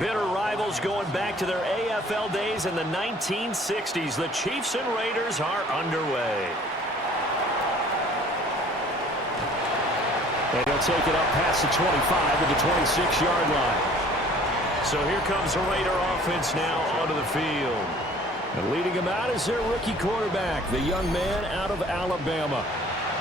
Bitter rivals going back to their AFL days in the 1960s. The Chiefs and Raiders are underway. And he'll take it up past the 25 to the 26-yard line. So here comes the Raider offense now onto the field. And leading him out is their rookie quarterback, the young man out of Alabama.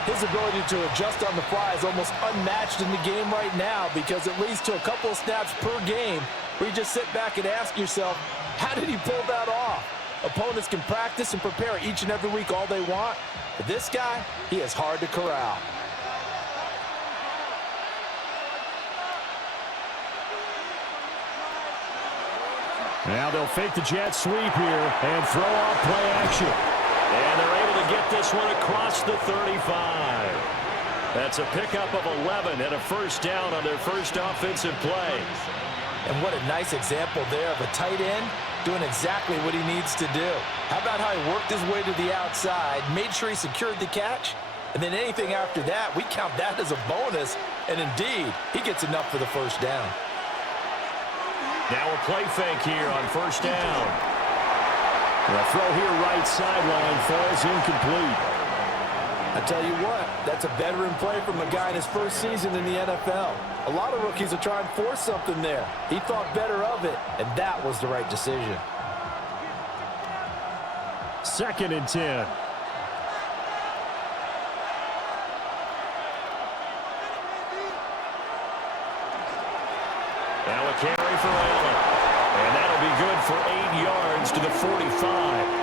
His ability to adjust on the fly is almost unmatched in the game right now because it leads to a couple of snaps per game where you just sit back and ask yourself, how did he pull that off? Opponents can practice and prepare each and every week all they want, but this guy, he is hard to corral. Now they'll fake the jet sweep here and throw off play action. And they're able to get this one across the 35. That's a pickup of 11 and a first down on their first offensive play. And what a nice example there of a tight end doing exactly what he needs to do. How about how he worked his way to the outside, made sure he secured the catch, and then anything after that, we count that as a bonus. And indeed, he gets enough for the first down. Now a play fake here on first down. The throw here right sideline falls incomplete. I tell you what, that's a veteran play from a guy in his first season in the NFL. A lot of rookies are trying to force something there. He thought better of it, and that was the right decision. 2nd and 10. Now a carry for Allen. And that'll be good for 8 yards to the 45.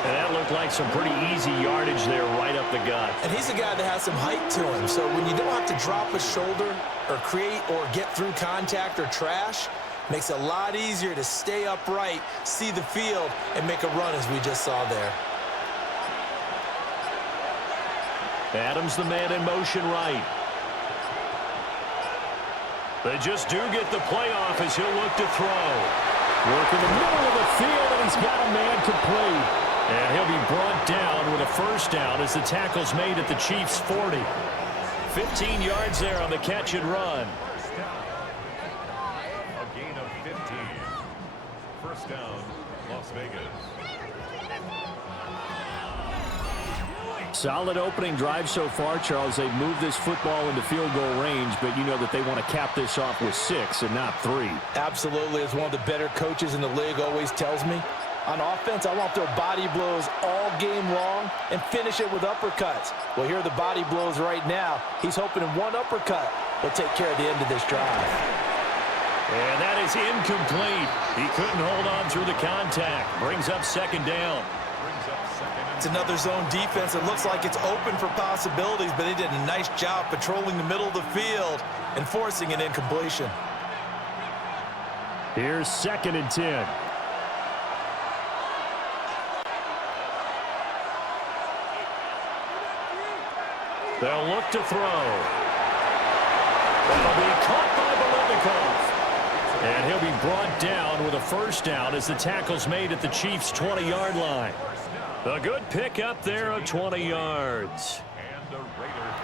And that looked like some pretty easy yardage there right up the gut. And he's a guy that has some height to him. So when you don't have to drop a shoulder or create or get through contact or trash, makes it a lot easier to stay upright, see the field, and make a run as we just saw there. Adams the man in motion right. They just do get the play off as he'll look to throw. Work in the middle of the field, and he's got a man complete. And he'll be brought down with a first down as the tackle's made at the Chiefs' 40. 15 yards there on the catch and run. A gain of 15. First down, Las Vegas. Solid opening drive so far, Charles. They've moved this football into field goal range, but you know that they want to cap this off with 6 and not 3. Absolutely, as one of the better coaches in the league always tells me. On offense, I want their body blows all game long and finish it with uppercuts. Well, here are the body blows right now. He's hoping in one uppercut will take care of the end of this drive. And that is incomplete. He couldn't hold on through the contact. Brings up 2nd down. It's another zone defense. It looks like it's open for possibilities, but they did a nice job patrolling the middle of the field and forcing an incompletion. Here's 2nd and 10. They'll look to throw. That'll be caught by Biletnikoff. And he'll be brought down with a first down as the tackle's made at the Chiefs' 20-yard line. A good pickup there of 20 yards.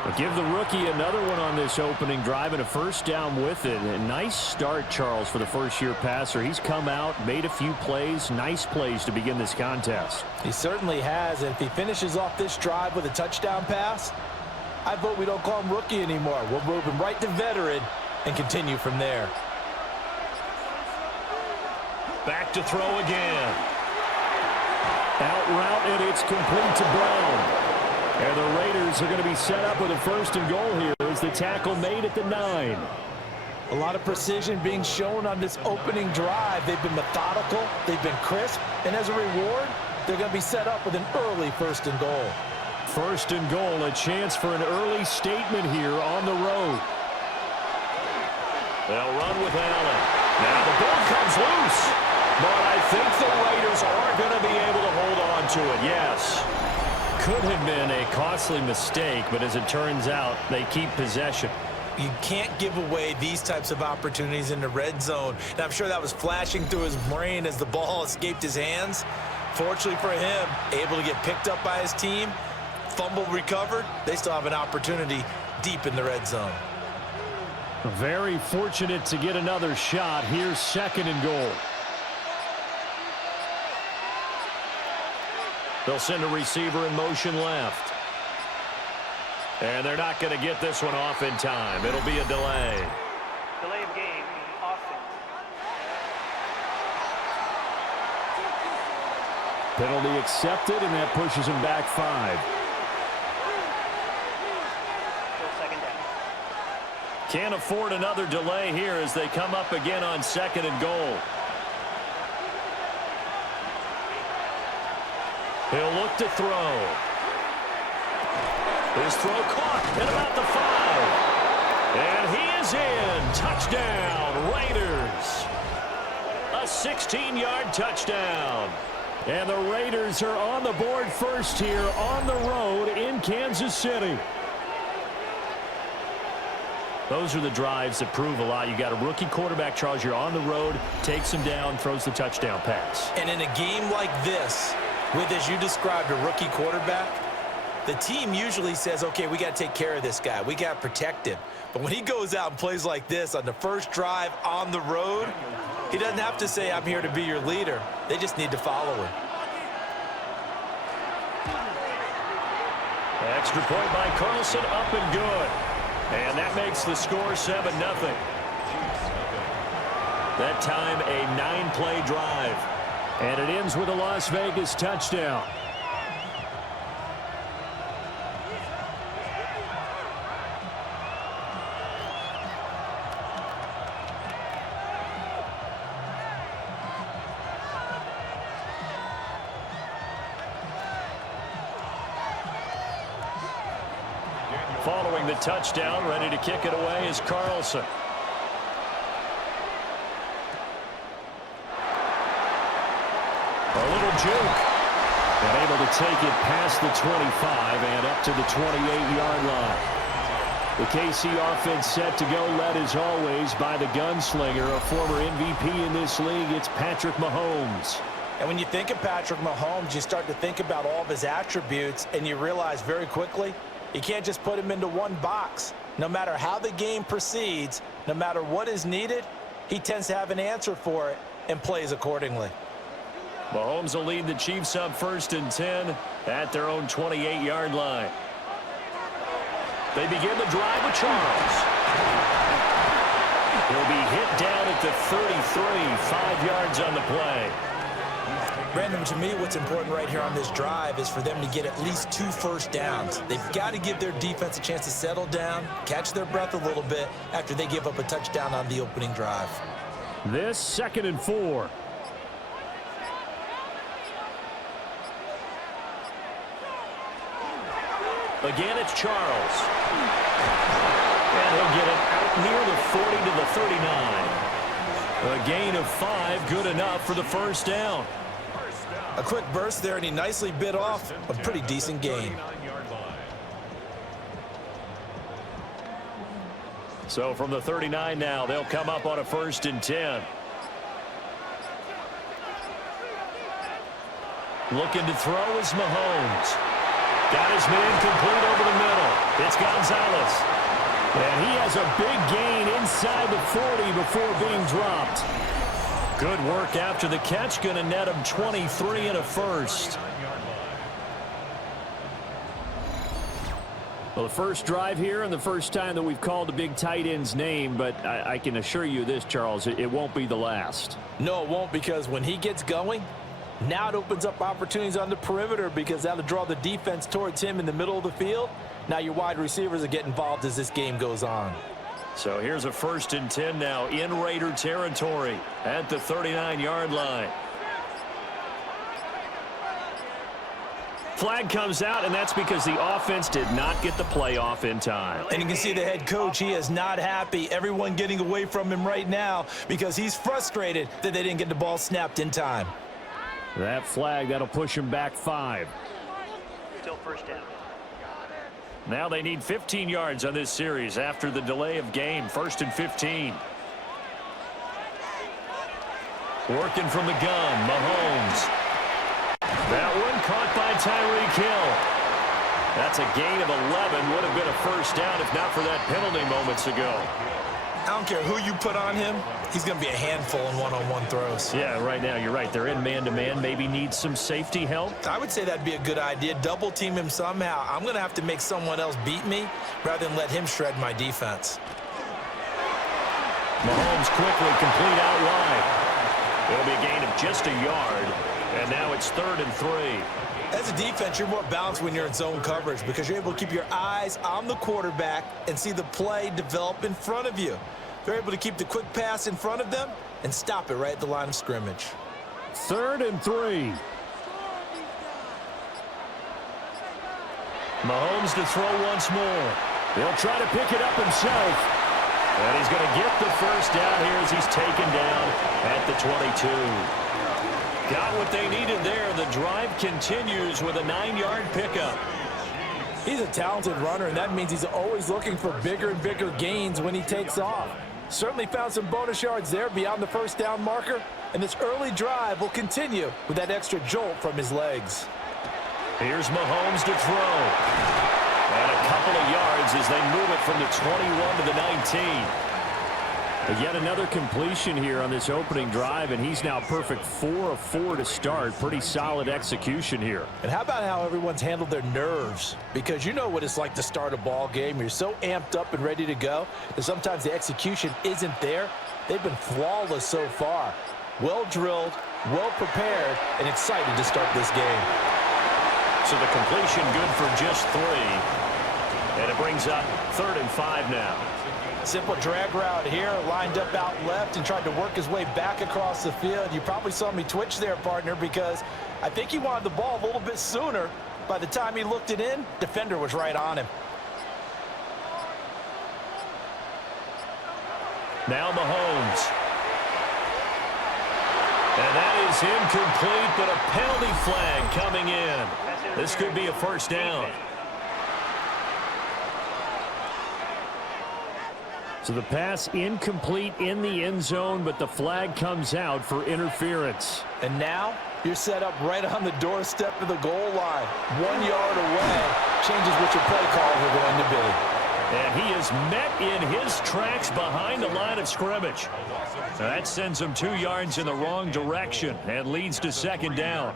But give the rookie another one on this opening drive and a first down with it. A nice start, Charles, for the first-year passer. He's come out, made a few plays, nice plays to begin this contest. He certainly has, and if he finishes off this drive with a touchdown pass, I vote we don't call him rookie anymore. We'll move him right to veteran and continue from there. Back to throw again. Out route, and it's complete to Brown. And the Raiders are going to be set up with a 1st and goal here as the tackle made at the 9. A lot of precision being shown on this opening drive. They've been methodical, they've been crisp, and as a reward, they're going to be set up with an early 1st and goal. 1st and goal, a chance for an early statement here on the road. They'll run with Allen. Now the ball comes loose. But I think the Raiders are going to be able to hold on to it, yes. Could have been a costly mistake, but as it turns out, they keep possession. You can't give away these types of opportunities in the red zone. And I'm sure that was flashing through his brain as the ball escaped his hands. Fortunately for him, able to get picked up by his team, fumble recovered. They still have an opportunity deep in the red zone. Very fortunate to get another shot. Here's 2nd and goal. They'll send a receiver in motion left. And they're not going to get this one off in time. It'll be a delay. Delay of game, offense. Penalty accepted, and that pushes him back 5. Still 2nd down. Can't afford another delay here as they come up again on 2nd and goal. He'll look to throw. His throw caught at about the 5. And he is in. Touchdown, Raiders. A 16-yard touchdown. And the Raiders are on the board first here on the road in Kansas City. Those are the drives that prove a lot. You got a rookie quarterback, Charles. You're on the road, takes him down, throws the touchdown pass. And in a game like this, with, as you described, a rookie quarterback, the team usually says, okay, we got to take care of this guy. We got to protect him. But when he goes out and plays like this on the first drive on the road, he doesn't have to say, I'm here to be your leader. They just need to follow him. Extra point by Carlson, up and good. And that makes the score 7-0. That time, a 9-play drive. And it ends with a Las Vegas touchdown. Following the touchdown, ready to kick it away is Carlson. A little juke. And able to take it past the 25 and up to the 28-yard line. The KC offense set to go, led as always by the gunslinger, a former MVP in this league. It's Patrick Mahomes. And when you think of Patrick Mahomes, you start to think about all of his attributes, and you realize very quickly, you can't just put him into one box. No matter how the game proceeds, no matter what is needed, he tends to have an answer for it and plays accordingly. Mahomes will lead the Chiefs up 1st and 10 at their own 28-yard line. They begin the drive with Charles. He'll be hit down at the 33, 5 yards on the play. Brandon, to me, what's important right here on this drive is for them to get at least 2 first downs. They've got to give their defense a chance to settle down, catch their breath a little bit after they give up a touchdown on the opening drive. This 2nd and 4. Again, it's Charles. And he'll get it out near the 40 to the 39. A gain of 5, good enough for the first down. A quick burst there, and he nicely bit off a pretty decent gain. So from the 39 now, they'll come up on a 1st and 10. Looking to throw is Mahomes. Got his man complete over the middle. It's Gonzalez. And he has a big gain inside the 40 before being dropped. Good work after the catch. Going to net him 23 and a first. Well, the first drive here and the first time that we've called a big tight end's name, but I can assure you this, Charles, it won't be the last. No, it won't, because when he gets going, now it opens up opportunities on the perimeter, because that'll draw the defense towards him in the middle of the field. Now your wide receivers will get involved as this game goes on. So here's a 1st and 10 now in Raider territory at the 39-yard line. Flag comes out, and that's because the offense did not get the play off in time. And you can see the head coach, he is not happy. Everyone getting away from him right now because he's frustrated that they didn't get the ball snapped in time. That flag, that'll push him back 5. Still first down. Now they need 15 yards on this series after the delay of game. 1st and 15. Working from the gun, Mahomes. That one caught by Tyreek Hill. That's a gain of 11. Would have been a first down if not for that penalty moments ago. I don't care who you put on him, he's going to be a handful in one-on-one throws. Yeah, right now you're right. They're in man-to-man, maybe need some safety help. I would say that'd be a good idea. Double team him somehow. I'm going to have to make someone else beat me rather than let him shred my defense. Mahomes quickly complete out wide. It'll be a gain of just a yard, and now it's 3rd and 3. As a defense, you're more balanced when you're in zone coverage because you're able to keep your eyes on the quarterback and see the play develop in front of you. They're able to keep the quick pass in front of them and stop it right at the line of scrimmage. 3rd and 3. Mahomes to throw once more. He'll try to pick it up himself. And he's going to get the first down here as he's taken down at the 22. Got what they needed there. The drive continues with a 9-yard pickup. He's a talented runner, and that means he's always looking for bigger and bigger gains when he takes off. Certainly found some bonus yards there beyond the first down marker, and this early drive will continue with that extra jolt from his legs. Here's Mahomes to throw. And a couple of yards as they move it from the 21 to the 19. Yet another completion here on this opening drive, and he's now perfect 4 of 4 to start. Pretty solid execution here. And how about how everyone's handled their nerves? Because you know what it's like to start a ball game. You're so amped up and ready to go that sometimes the execution isn't there. They've been flawless so far. Well drilled, well prepared, and excited to start this game. So the completion good for just 3. And it brings up 3rd and 5 now. Simple drag route here, lined up out left and tried to work his way back across the field. You probably saw me twitch there, partner, because I think he wanted the ball a little bit sooner. By the time he looked it in, defender was right on him. Now Mahomes. And that is incomplete, but a penalty flag coming in. This could be a first down. So the pass incomplete in the end zone, but the flag comes out for interference. And now you're set up right on the doorstep of the goal line. 1 yard away changes what your play calls are going to be. And he is met in his tracks behind the line of scrimmage. Now that sends him 2 yards in the wrong direction and leads to 2nd down.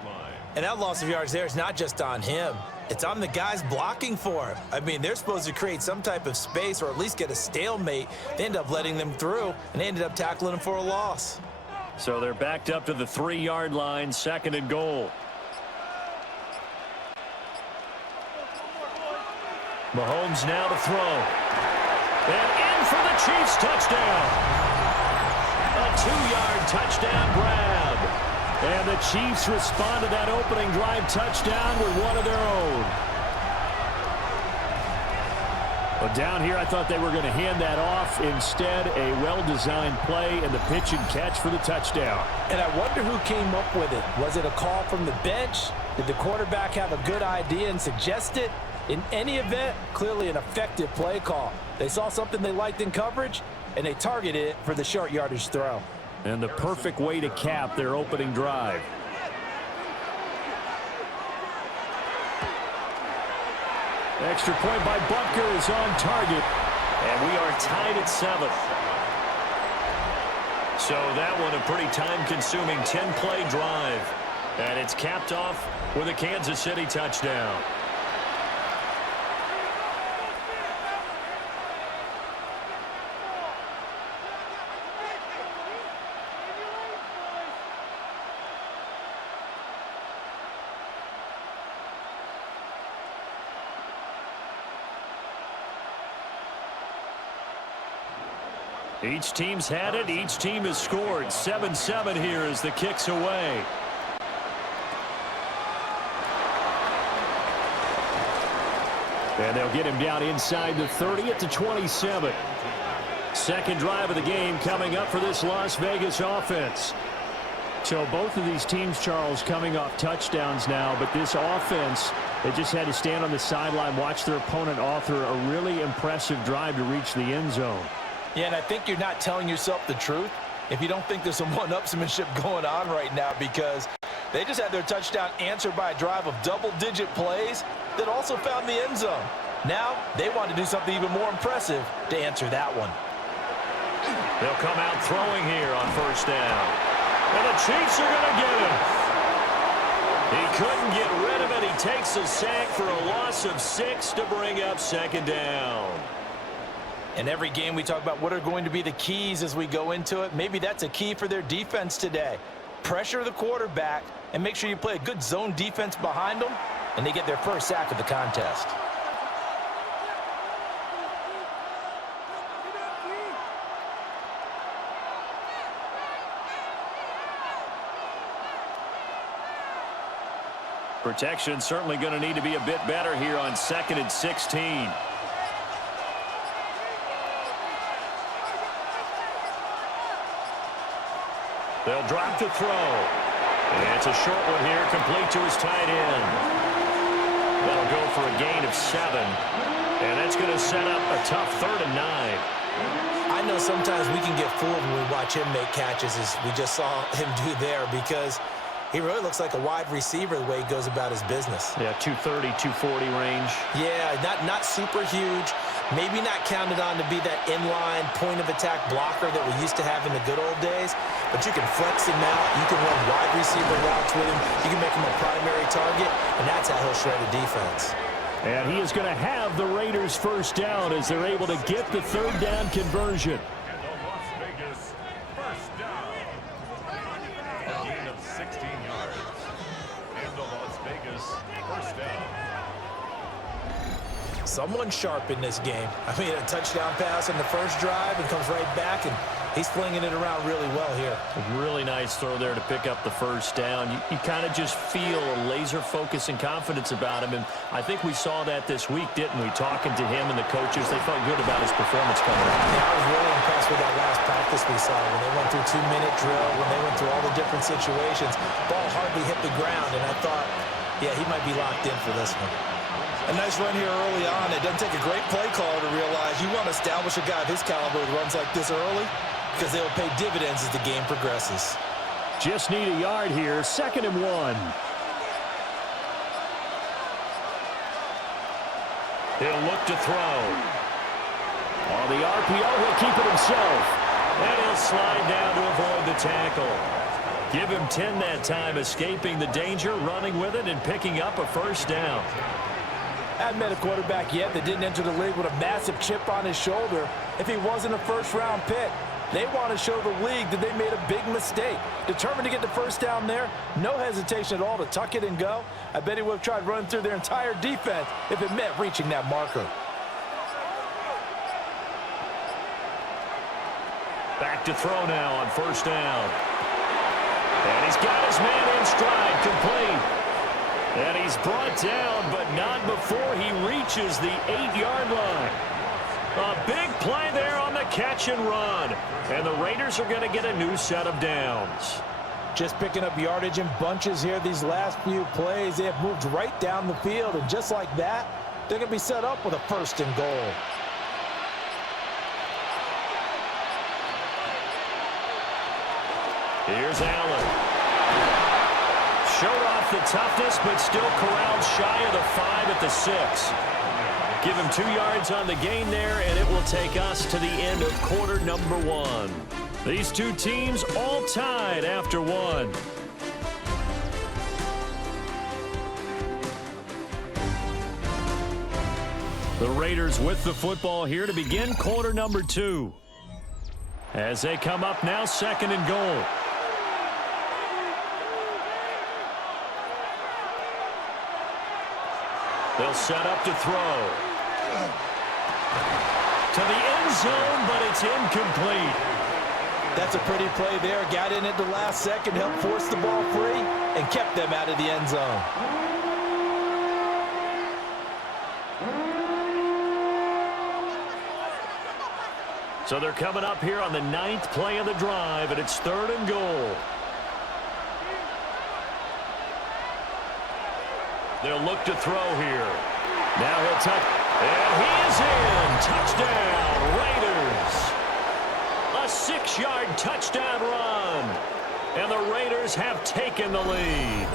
And that loss of yards there is not just on him. It's on the guys blocking for him. I mean, they're supposed to create some type of space or at least get a stalemate. They end up letting them through, and they ended up tackling him for a loss. So they're backed up to the 3-yard line, 2nd and goal. Mahomes now to throw. And in for the Chiefs touchdown. A 2-yard touchdown grab. And the Chiefs respond to that opening drive touchdown with one of their own. Well, down here, I thought they were going to hand that off. Instead, a well-designed play and the pitch and catch for the touchdown. And I wonder who came up with it. Was it a call from the bench? Did the quarterback have a good idea and suggest it? In any event, clearly an effective play call. They saw something they liked in coverage, and they targeted it for the short yardage throw. And the perfect way to cap their opening drive. Extra point by Butker is on target. And we are tied at 7. So that one a pretty time-consuming 10-play drive. And it's capped off with a Kansas City touchdown. Each team's had it. Each team has scored. 7-7 here as the kick's away. And they'll get him down inside the 30 at the 27. Second drive of the game coming up for this Las Vegas offense. So both of these teams, Charles, coming off touchdowns now, but this offense, they just had to stand on the sideline, watch their opponent author a really impressive drive to reach the end zone. Yeah, and I think you're not telling yourself the truth if you don't think there's some one-upsmanship going on right now, because they just had their touchdown answered by a drive of double-digit plays that also found the end zone. Now they want to do something even more impressive to answer that one. They'll come out throwing here on first down. And the Chiefs are going to get him. He couldn't get rid of it. He takes a sack for a loss of 6 to bring up second down. In every game we talk about what are going to be the keys as we go into it. Maybe that's a key for their defense today. Pressure the quarterback and make sure you play a good zone defense behind them, and they get their first sack of the contest. Protection certainly going to need to be a bit better here on 2nd and 16. They'll drop to throw. And it's a short one here, complete to his tight end. That'll go for a gain of 7. And that's going to set up a tough 3rd and 9. I know sometimes we can get fooled when we watch him make catches, as we just saw him do there, because he really looks like a wide receiver the way he goes about his business. Yeah, 230, 240 range. Yeah, not super huge. Maybe not counted on to be that inline point-of-attack blocker that we used to have in the good old days. But you can flex him out. You can run wide receiver routes with him. You can make him a primary target, and that's how he'll shred a defense. And he is going to have the Raiders first down as they're able to get the 3rd down conversion. And the Las Vegas first down. A gain of 16 yards. And the Las Vegas first down. Someone sharp in this game. I mean, a touchdown pass on the first drive and comes right back, and he's flinging it around really well here. A really nice throw there to pick up the first down. You kind of just feel a laser focus and confidence about him, and I think we saw that this week, didn't we? Talking to him and the coaches, they felt good about his performance coming out. Yeah, I was really impressed with that last practice we saw when they went through 2-minute drill, when they went through all the different situations. Ball hardly hit the ground, and I thought, yeah, he might be locked in for this one. A nice run here early on. It doesn't take a great play caller to realize you want to establish a guy of his caliber who runs like this early, because they will pay dividends as the game progresses. Just need a yard here. 2nd and 1. He'll look to throw. On the RPO, he'll keep it himself. And he'll slide down to avoid the tackle. Give him 10 that time, escaping the danger, running with it, and picking up a first down. I haven't met a quarterback yet that didn't enter the league with a massive chip on his shoulder if he wasn't a first-round pick. They want to show the league that they made a big mistake. Determined to get the first down there, no hesitation at all to tuck it and go. I bet he would have tried running through their entire defense if it meant reaching that marker. Back to throw now on first down. And he's got his man in stride, complete. And he's brought down, but not before he reaches the 8-yard line. A big play there on the catch and run. And the Raiders are going to get a new set of downs. Just picking up yardage in bunches here these last few plays. They have moved right down the field, and just like that, they're going to be set up with a 1st and goal. Here's Allen. Showed off the toughness, but still corralled shy of the 5 at the 6. Give him 2 yards on the gain there, and it will take us to the end of quarter number 1. These two teams all tied after 1. The Raiders with the football here to begin quarter number 2. As they come up now, 2nd and goal. They'll set up to throw. To the end zone, but it's incomplete. That's a pretty play there. Got in at the last second, helped force the ball free, and kept them out of the end zone. So they're coming up here on the 9th play of the drive, and it's 3rd and goal. They'll look to throw here. Now he'll touch. And he is in. Touchdown, Raiders. A 6-yard touchdown run. And the Raiders have taken the lead.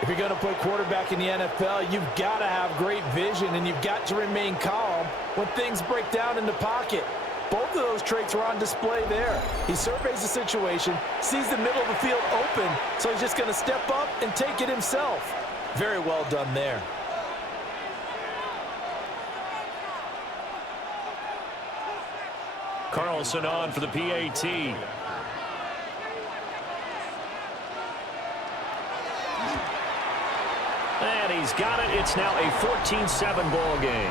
If you're going to play quarterback in the NFL, you've got to have great vision, and you've got to remain calm when things break down in the pocket. Both of those traits were on display there. He surveys the situation, sees the middle of the field open, so he's just going to step up and take it himself. Very well done there. Carlson on for the PAT. And he's got it. It's now a 14-7 ball game.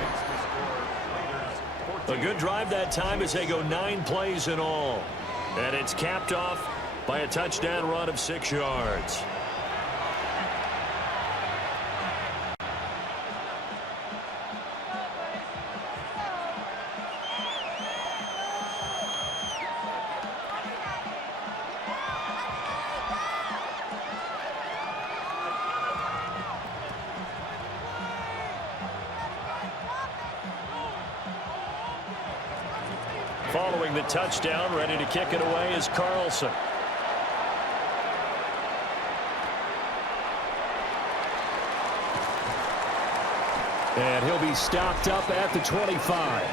A good drive that time as they go 9 plays in all. And it's capped off by a touchdown run of 6 yards. Following the touchdown, ready to kick it away is Carlson. And he'll be stopped up at the 25.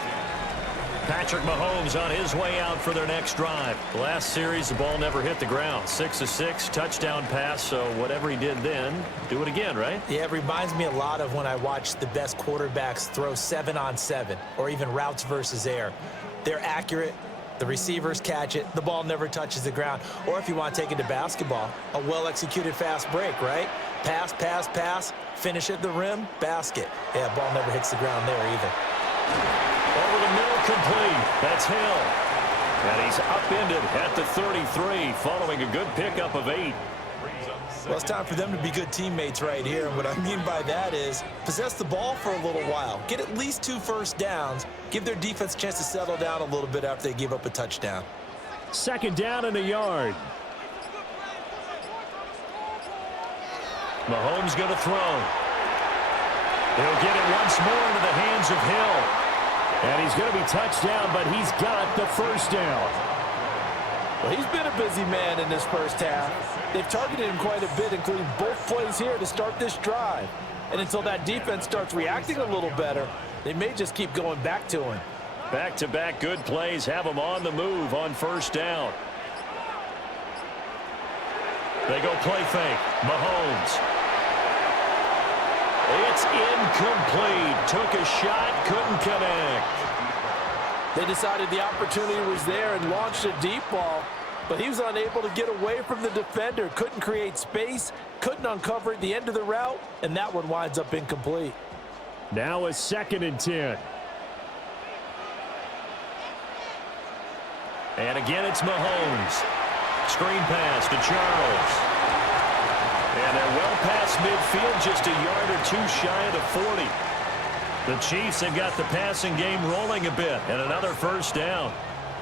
Patrick Mahomes on his way out for their next drive. Last series, the ball never hit the ground. 6 of 6, touchdown pass, so whatever he did then, do it again, right? Yeah, it reminds me a lot of when I watched the best quarterbacks throw 7-on-7 or even routes versus air. They're accurate. The receivers catch it. The ball never touches the ground. Or if you want to take it to basketball, a well-executed fast break, right? Pass, pass, pass, finish at the rim, basket. Yeah, ball never hits the ground there either. Over the middle, complete. That's Hill. And he's upended at the 33 following a good pickup of 8. Well, it's time for them to be good teammates right here. And what I mean by that is possess the ball for a little while. Get at least 2 first downs. Give their defense a chance to settle down a little bit after they give up a touchdown. 2nd down and a yard. Mahomes going to throw. He'll get it once more into the hands of Hill. And he's going to be touched down, but he's got the first down. Well, he's been a busy man in this first half. They've targeted him quite a bit, including both plays here to start this drive. And until that defense starts reacting a little better, they may just keep going back to him. Back-to-back good plays have him on the move on first down. They go play fake. Mahomes. It's incomplete. Took a shot, couldn't connect. They decided the opportunity was there and launched a deep ball, but he was unable to get away from the defender. Couldn't create space, couldn't uncover at the end of the route, and that one winds up incomplete. Now a 2nd and 10. And again, it's Mahomes. Screen pass to Charles. And they're well past midfield, just a yard or 2 shy of the 40. The Chiefs have got the passing game rolling a bit, and another first down.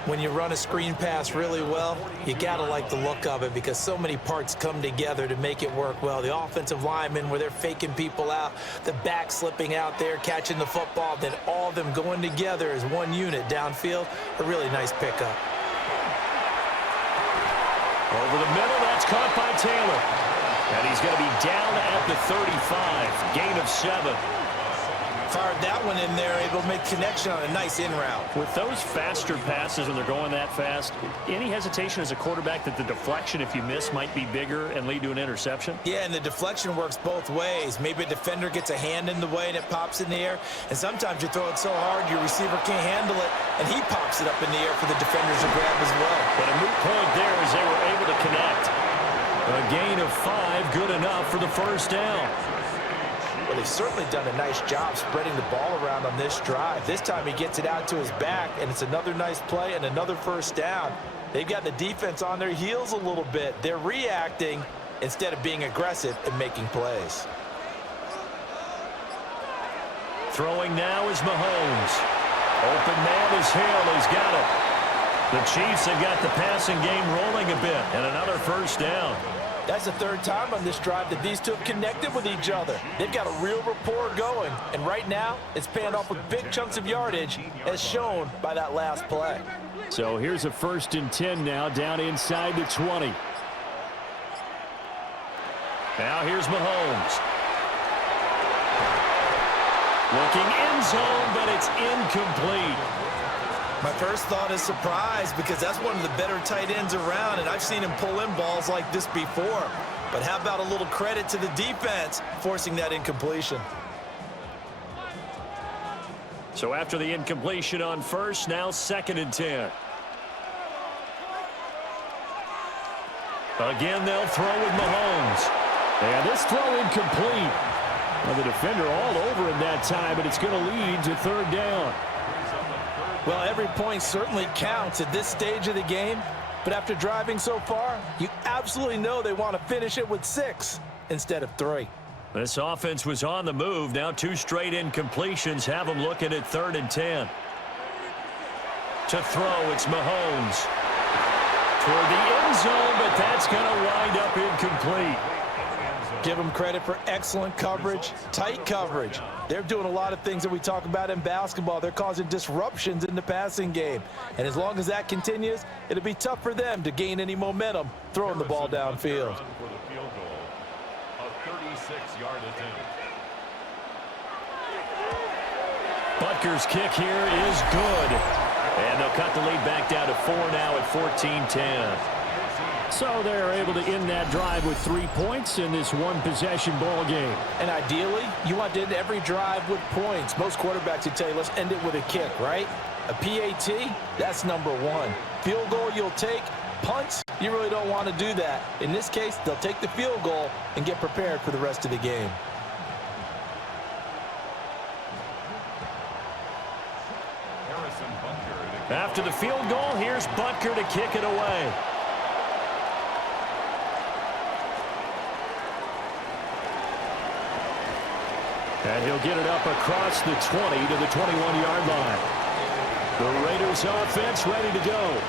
When you run a screen pass really well, you got to like the look of it because so many parts come together to make it work well. The offensive linemen, where they're faking people out, the back slipping out there, catching the football, then all of them going together as one unit downfield. A really nice pickup. Over the middle, that's caught by Taylor. And he's going to be down at the 35. Gain of 7. Fired that one in there, able to make connection on a nice in route. With those faster passes when they're going that fast, any hesitation as a quarterback that the deflection, if you miss, might be bigger and lead to an interception? Yeah, and the deflection works both ways. Maybe a defender gets a hand in the way and it pops in the air. And sometimes you throw it so hard your receiver can't handle it, and he pops it up in the air for the defenders to grab as well. But a moot point there as they were able to connect. A gain of 5, good enough for the first down. Well, they've certainly done a nice job spreading the ball around on this drive. This time he gets it out to his back, and it's another nice play and another first down. They've got the defense on their heels a little bit. They're reacting instead of being aggressive and making plays. Throwing now is Mahomes. Open man is Hill. He's got it. The Chiefs have got the passing game rolling a bit, and another first down. That's the 3rd time on this drive that these two have connected with each other. They've got a real rapport going, and right now it's paying off with big chunks of yardage as shown by that last play. So here's a 1st and 10 now down inside the 20. Now here's Mahomes. Looking end zone, but it's incomplete. My first thought is surprise because that's one of the better tight ends around, and I've seen him pull in balls like this before. But how about a little credit to the defense forcing that incompletion? So after the incompletion on first, now 2nd and 10. Again, they'll throw with Mahomes. And this throw incomplete. Well, the defender all over him that time, but it's going to lead to 3rd down. Well, every point certainly counts at this stage of the game. But after driving so far, you absolutely know they want to finish it with 6 instead of 3. This offense was on the move. Now 2 straight incompletions have them looking at 3rd and 10. To throw, it's Mahomes. Toward the end zone, but that's going to wind up incomplete. Give them credit for excellent coverage, tight coverage. They're doing a lot of things that we talk about in basketball. They're causing disruptions in the passing game. And as long as that continues, it'll be tough for them to gain any momentum throwing the ball downfield. For the field goal, a 36-yard attempt. Butker's kick here is good. And they'll cut the lead back down to 4 now at 14-10. So they're able to end that drive with 3 points in this one-possession ball game. And ideally, you want to end every drive with points. Most quarterbacks would tell you, let's end it with a kick, right? A PAT, that's number 1. Field goal you'll take. Punts, you really don't want to do that. In this case, they'll take the field goal and get prepared for the rest of the game. After the field goal, here's Butker to kick it away. And he'll get it up across the 20 to the 21-yard line. The Raiders offense ready to go.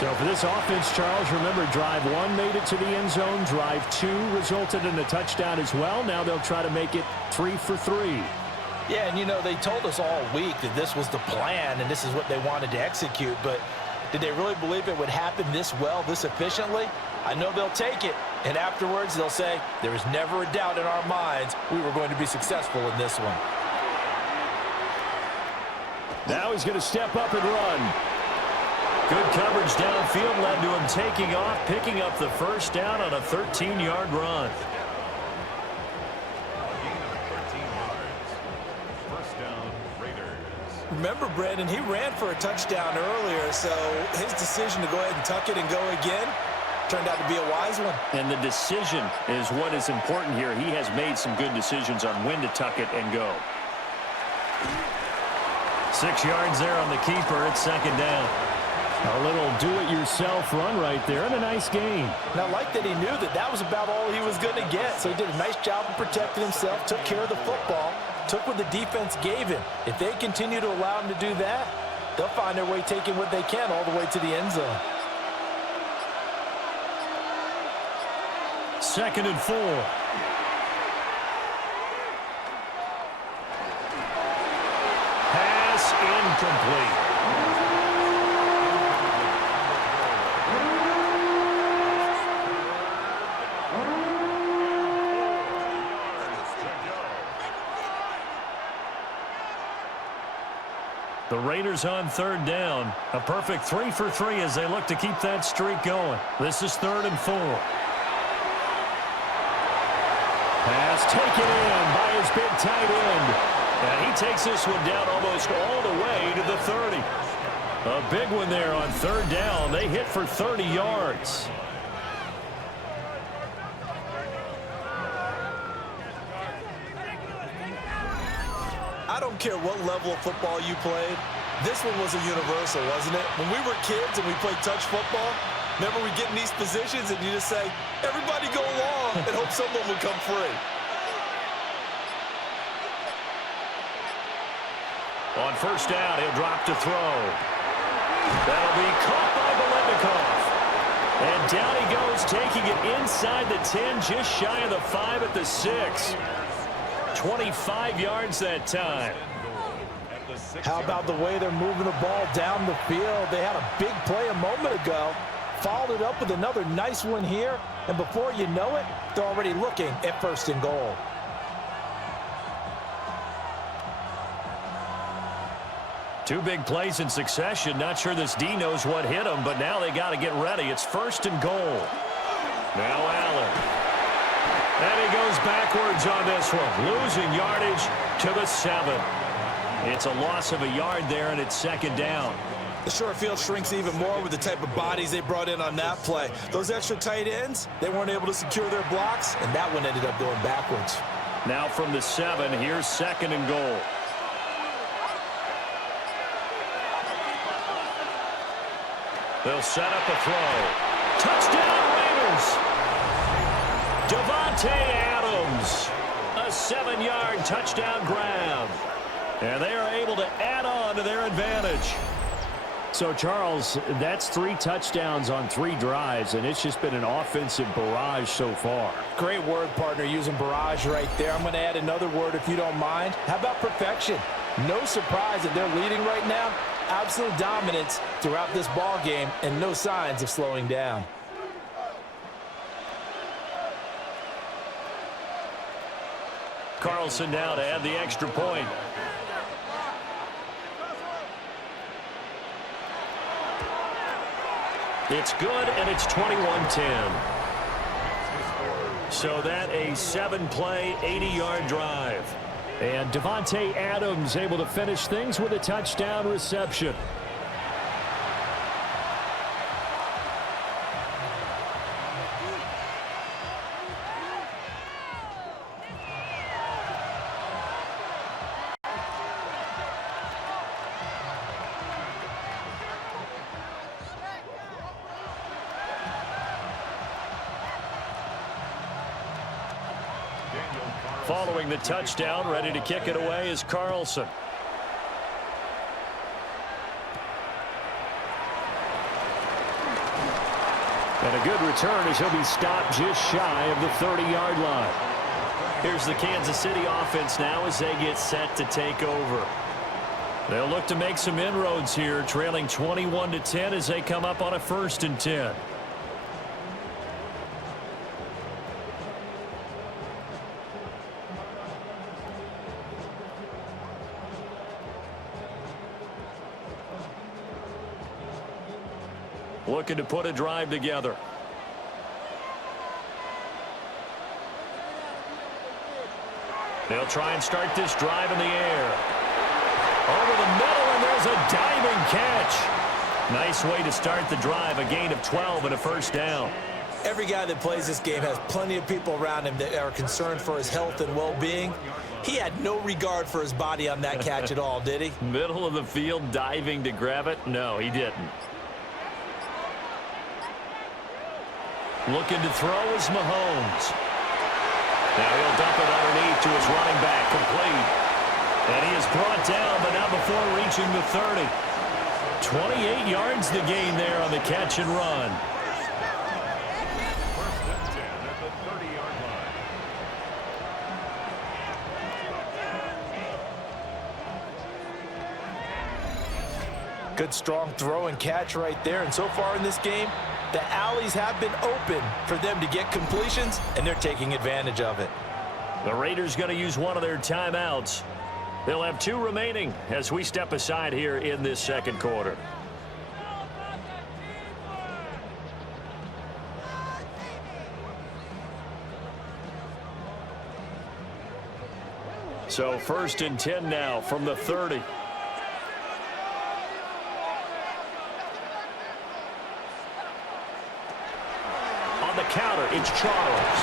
So for this offense, Charles, remember drive 1 made it to the end zone. Drive 2 resulted in a touchdown as well. Now they'll try to make it 3 for 3. Yeah, and you know, they told us all week that this was the plan and this is what they wanted to execute, but did they really believe it would happen this well, this efficiently? I know they'll take it, and afterwards they'll say, there was never a doubt in our minds we were going to be successful in this one. Now he's going to step up and run. Good coverage downfield led to him taking off, picking up the first down on a 13-yard run. Remember, Brandon, he ran for a touchdown earlier, so his decision to go ahead and tuck it and go again turned out to be a wise one. And the decision is what is important here. He has made some good decisions on when to tuck it and go. 6 yards there on the keeper. It's 2nd down. A little do-it-yourself run right there, and a nice gain. And I like that he knew that that was about all he was going to get, so he did a nice job of protecting himself, took care of the football, took what the defense gave him. If they continue to allow him to do that, they'll find their way taking what they can all the way to the end zone. 2nd and 4. Pass incomplete. The Raiders on 3rd down. A perfect 3 for 3 as they look to keep that streak going. This is 3rd and 4. Pass taken in by his big tight end. And he takes this one down almost all the way to the 30. A big one there on 3rd down. They hit for 30 yards. I don't care what level of football you played. This one was a universal, wasn't it? When we were kids and we played touch football, remember we get in these positions and you just say, everybody go long and hope someone would come free. On 1st down, he'll drop to throw. That'll be caught by Biletnikoff. And down he goes, taking it inside the 10, just shy of the 5 at the 6. 25 yards that time. How about the way they're moving the ball down the field? They had a big play a moment ago, followed it up with another nice one here, and before you know it, they're already looking at 1st and goal. Two big plays in succession. Not sure this D knows what hit him, but now they got to get ready. It's 1st and goal. Now Allen. And he goes backwards on this one, losing yardage to the 7. It's a loss of a yard there, and it's 2nd down. The short field shrinks even more with the type of bodies they brought in on that play. Those extra tight ends, they weren't able to secure their blocks, and that one ended up going backwards. Now from the 7, here's 2nd and goal. They'll set up a throw. Touchdown, Raiders! Davante Adams, a 7-yard touchdown grab. And they are able to add on to their advantage. So, Charles, that's 3 touchdowns on 3 drives, and it's just been an offensive barrage so far. Great word, partner, using barrage right there. I'm going to add another word if you don't mind. How about perfection? No surprise that they're leading right now. Absolute dominance throughout this ball game and no signs of slowing down. Carlson now to add the extra point. It's good, and it's 21-10. So that a 7-play, 80-yard drive. And Davante Adams able to finish things with a touchdown reception. Following the touchdown, ready to kick it away is Carlson. And a good return as he'll be stopped just shy of the 30-yard line. Here's the Kansas City offense now as they get set to take over. They'll look to make some inroads here, trailing 21-10 as they come up on a 1st and 10. Looking to put a drive together. They'll try and start this drive in the air. Over the middle, and there's a diving catch. Nice way to start the drive. A gain of 12 and a 1st down. Every guy that plays this game has plenty of people around him that are concerned for his health and well-being. He had no regard for his body on that catch at all, did he? Middle of the field, diving to grab it? No, he didn't. Looking to throw is Mahomes. Now he'll dump it underneath to his running back, complete. And he is brought down, but not before reaching the 30. 28 yards the gain there on the catch and run. 1st and 10 at the 30-yard line. Good, strong throw and catch right there. And so far in this game, the alleys have been open for them to get completions, and they're taking advantage of it. The Raiders going to use one of their timeouts. They'll have 2 remaining as we step aside here in this 2nd quarter. So 1st and 10 now from the 30. On the counter, it's Charles.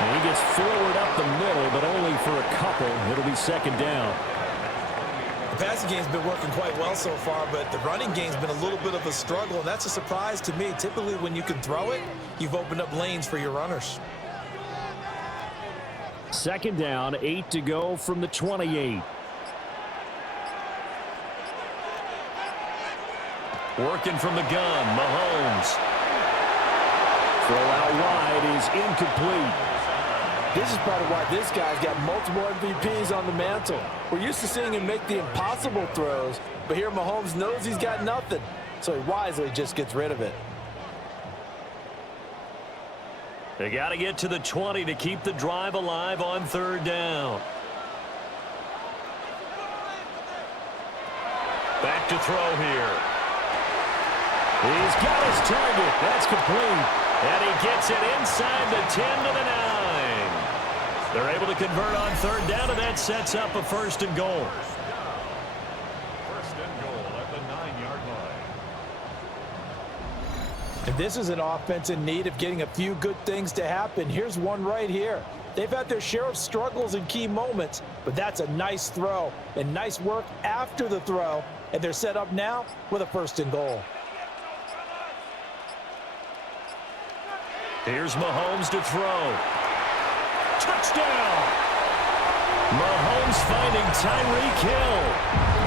And he gets forward up the middle, but only for a couple. It'll be 2nd down. The passing game's been working quite well so far, but the running game's been a little bit of a struggle, and that's a surprise to me. Typically, when you can throw it, you've opened up lanes for your runners. 2nd down, 8 to go from the 28. Working from the gun, Mahomes. Throw out wide is incomplete. This is part of why this guy's got multiple MVPs on the mantle. We're used to seeing him make the impossible throws, but here Mahomes knows he's got nothing, so he wisely just gets rid of it. They got to get to the 20 to keep the drive alive on 3rd down. Back to throw here. He's got his target. That's complete. And he gets it inside the 10 to the 9. They're able to convert on third down, and that sets up a first and goal. First and goal at the 9-yard line. And this is an offense in need of getting a few good things to happen. Here's one right here. They've had their share of struggles in key moments, but that's a nice throw and nice work after the throw, and they're set up now with a first and goal. Here's Mahomes to throw. Touchdown! Mahomes finding Tyreek Hill.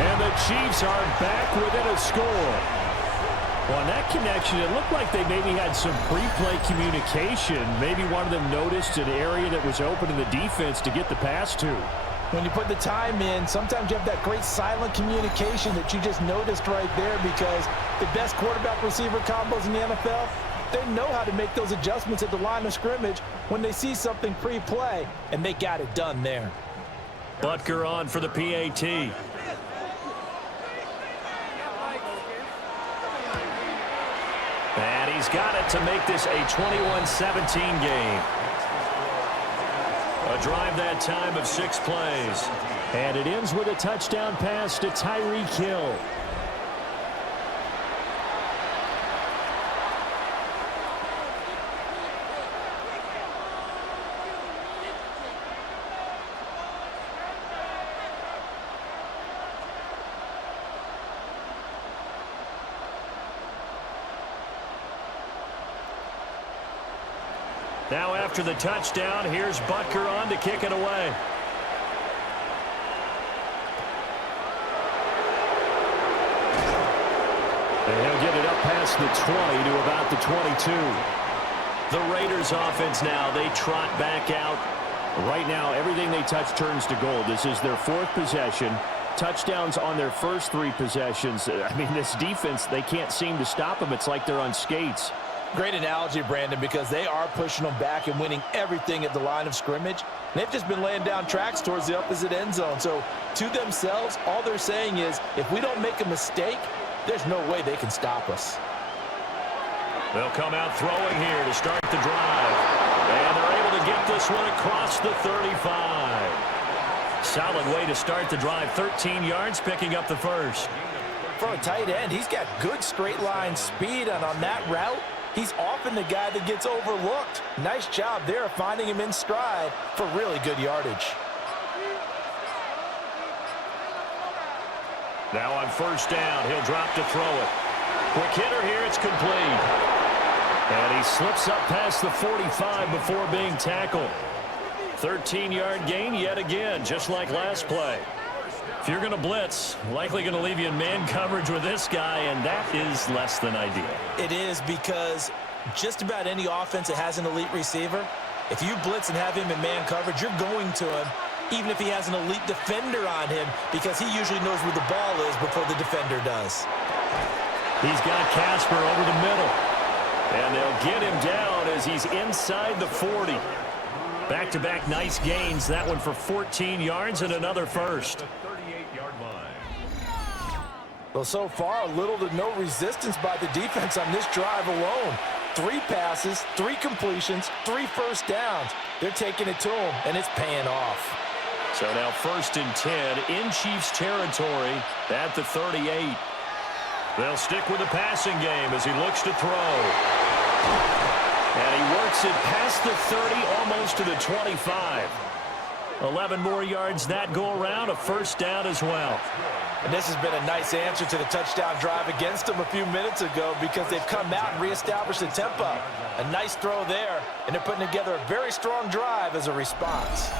And the Chiefs are back within a score. Well, on that connection, it looked like they maybe had some pre-play communication. Maybe one of them noticed an area that was open in the defense to get the pass to. When you put the time in, sometimes you have that great silent communication that you just noticed right there, because the best quarterback-receiver combos in the NFL, they know how to make those adjustments at the line of scrimmage when they see something pre-play, and they got it done there. Butker on for the PAT. And he's got it to make this a 21-17 game. A drive that time of 6 plays. And it ends with a touchdown pass to Tyreek Hill. Now after the touchdown, here's Butker on to kick it away. And he'll get it up past the 20 to about the 22. The Raiders offense now, they trot back out. Right now, everything they touch turns to gold. This is their 4th possession. Touchdowns on their first 3 possessions. I mean, this defense, they can't seem to stop them. It's like they're on skates. Great analogy, Brandon, because they are pushing them back and winning everything at the line of scrimmage. They've just been laying down tracks towards the opposite end zone. So to themselves, all they're saying is, if we don't make a mistake, there's no way they can stop us. They'll come out throwing here to start the drive. And they're able to get this one across the 35. Solid way to start the drive. 13 yards, picking up the first. For a tight end, he's got good straight line speed, and on that route, he's often the guy that gets overlooked. Nice job there of finding him in stride for really good yardage. Now on first down, he'll drop to throw it. Quick hitter here, it's complete. And he slips up past the 45 before being tackled. 13-yard gain yet again, just like last play. If you're going to blitz, likely going to leave you in man coverage with this guy, and that is less than ideal. It is, because just about any offense that has an elite receiver, if you blitz and have him in man coverage, you're going to him, even if he has an elite defender on him, because he usually knows where the ball is before the defender does. He's got Casper over the middle. And they'll get him down as he's inside the 40. Back-to-back nice gains. That one for 14 yards and another first. The 38-yard line. Well, so far, little to no resistance by the defense on this drive alone. 3 passes, 3 completions, 3 first downs. They're taking it to him, and it's paying off. So now 1st and 10 in Chiefs territory at the 38. They'll stick with the passing game as he looks to throw. And he works it past the 30, almost to the 25. 11 more yards that go around, a first down as well. And this has been a nice answer to the touchdown drive against them a few minutes ago, because they've come out and reestablished the tempo. A nice throw there, and they're putting together a very strong drive as a response.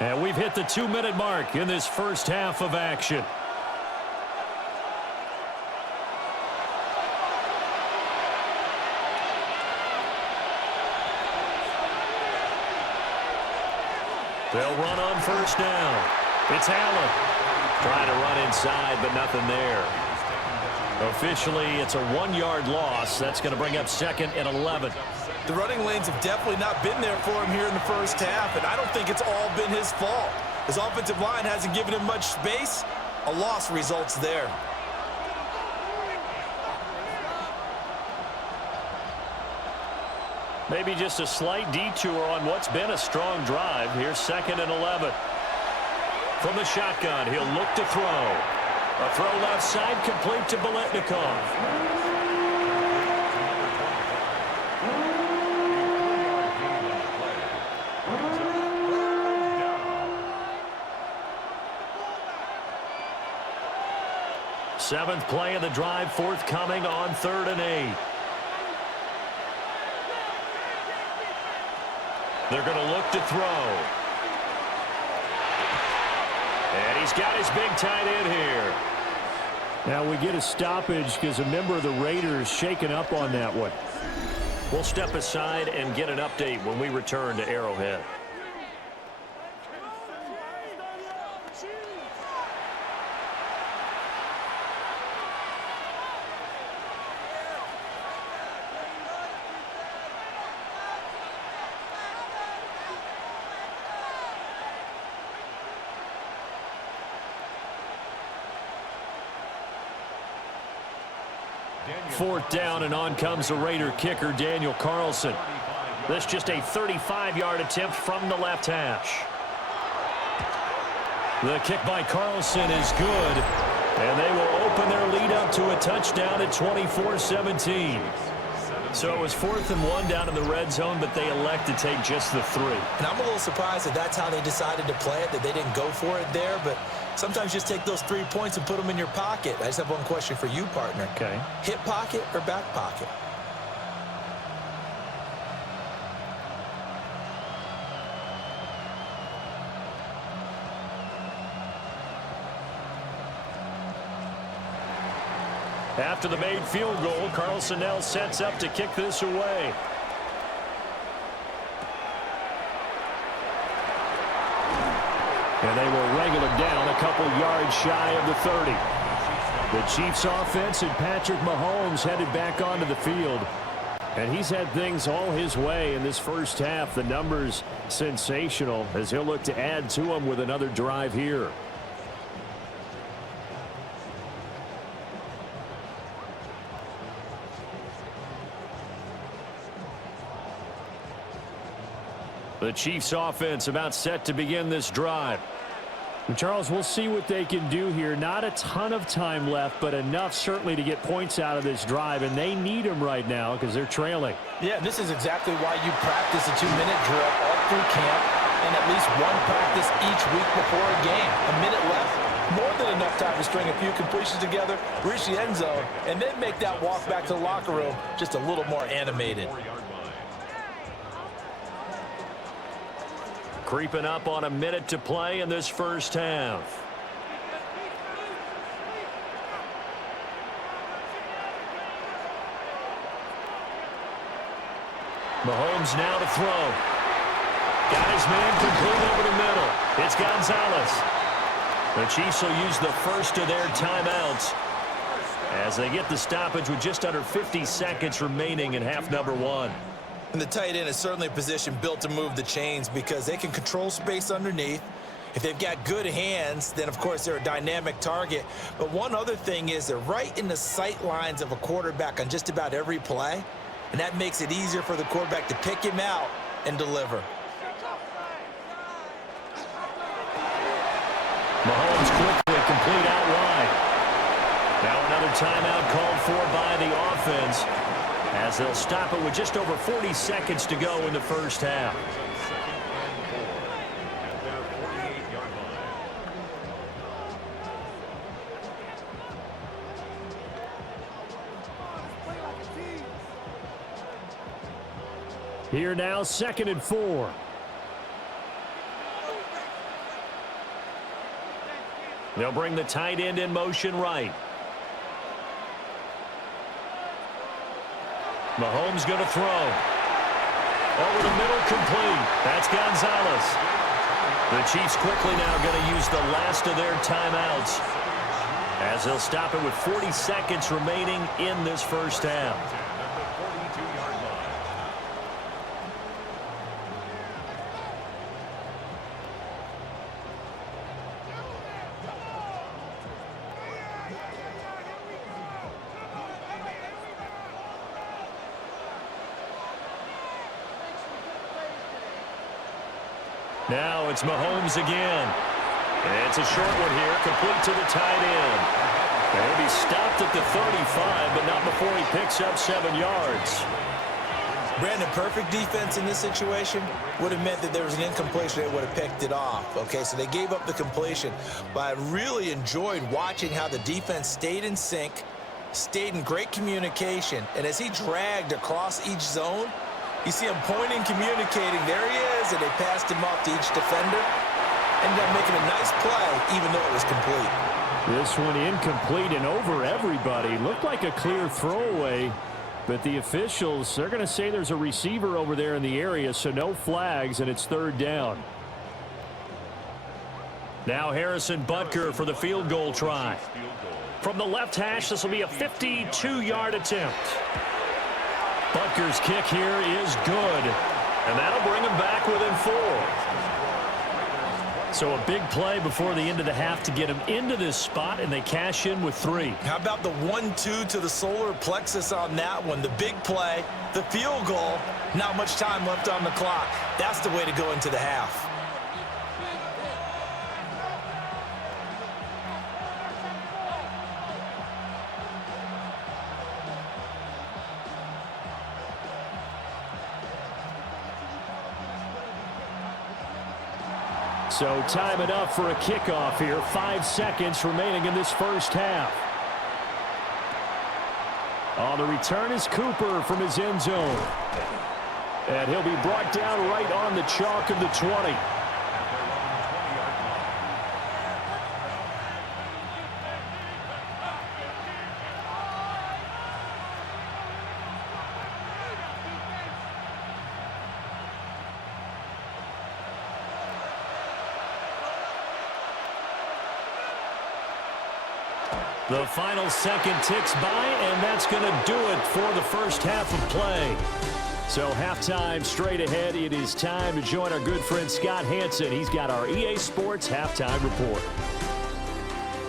And we've hit the 2-minute mark in this first half of action. They'll run on first down. It's Allen. Trying to run inside, but nothing there. Officially, it's a 1-yard loss. That's going to bring up 2nd and 11. The running lanes have definitely not been there for him here in the first half, and I don't think it's all been his fault. His offensive line hasn't given him much space. A loss results there. Maybe just a slight detour on what's been a strong drive. Here's 2nd and 11. From the shotgun, he'll look to throw. A throw left side, complete to Biletnikoff. Seventh play of the drive, forthcoming on 3rd and 8. They're going to look to throw. And he's got his big tight end here. Now we get a stoppage because a member of the Raiders shaken up on that one. We'll step aside and get an update when we return to Arrowhead. Fourth down, and on comes the Raider kicker, Daniel Carlson. This just a 35-yard attempt from the left hash. The kick by Carlson is good, and they will open their lead up to a touchdown at 24-17. So it was 4th and 1 down in the red zone, but they elect to take just the 3. And I'm a little surprised that that's how they decided to play it, that they didn't go for it there. But sometimes just take those 3 points and put them in your pocket. I just have one question for you, partner. Okay. Hip pocket or back pocket? After the made field goal, Carlson now sets up to kick this away. And they will wrangle it down a couple yards shy of the 30. The Chiefs offense and Patrick Mahomes headed back onto the field. And he's had things all his way in this first half. The numbers sensational as he'll look to add to them with another drive here. The Chiefs offense about set to begin this drive. And Charles, we'll see what they can do here. Not a ton of time left, but enough certainly to get points out of this drive, and they need them right now because they're trailing. Yeah, this is exactly why you practice a 2-minute drill all through camp and at least one practice each week before a game. A minute left, more than enough time to string a few completions together, reach the end zone, and then make that walk back to the locker room just a little more animated. Creeping up on a minute to play in this first half. Mahomes now to throw. Got his man complete over the middle. It's Gonzalez. The Chiefs will use the first of their timeouts as they get the stoppage with just under 50 seconds remaining in half number 1. And the tight end is certainly a position built to move the chains because they can control space underneath. If they've got good hands, then, of course, they're a dynamic target. But one other thing is they're right in the sight lines of a quarterback on just about every play, and that makes it easier for the quarterback to pick him out and deliver. Mahomes quickly complete out wide. Now another timeout called for by the offense, as they'll stop it with just over 40 seconds to go in the first half. Here now, 2nd and 4. They'll bring the tight end in motion right. Mahomes going to throw. Over the middle, complete. That's Gonzalez. The Chiefs quickly now going to use the last of their timeouts as they'll stop it with 40 seconds remaining in this first half. Now it's Mahomes again. And it's a short one here, complete to the tight end. And he'll be stopped at the 35, but not before he picks up 7 yards. Brandon, perfect defense in this situation would have meant that there was an incompletion. They would have picked it off. Okay, so they gave up the completion. But I really enjoyed watching how the defense stayed in sync, stayed in great communication. And as he dragged across each zone, you see him pointing, communicating. There he is, and they passed him off to each defender. Ended up making a nice play, even though it was complete. This one incomplete and over everybody. Looked like a clear throwaway. But the officials, they're going to say there's a receiver over there in the area, so no flags, and it's 3rd down. Now Harrison Butker for the field goal try. From the left hash, this will be a 52-yard attempt. Butker's kick here is good, and that'll bring him back within 4. So a big play before the end of the half to get him into this spot, and they cash in with 3. How about the 1-2 to the solar plexus on that one? The big play, the field goal, not much time left on the clock. That's the way to go into the half. So time enough for a kickoff here. 5 seconds remaining in this first half. On the return is Cooper from his end zone. And he'll be brought down right on the chalk of the 20. The final second ticks by, and that's going to do it for the first half of play. So halftime straight ahead. It is time to join our good friend Scott Hanson. He's got our EA Sports halftime report.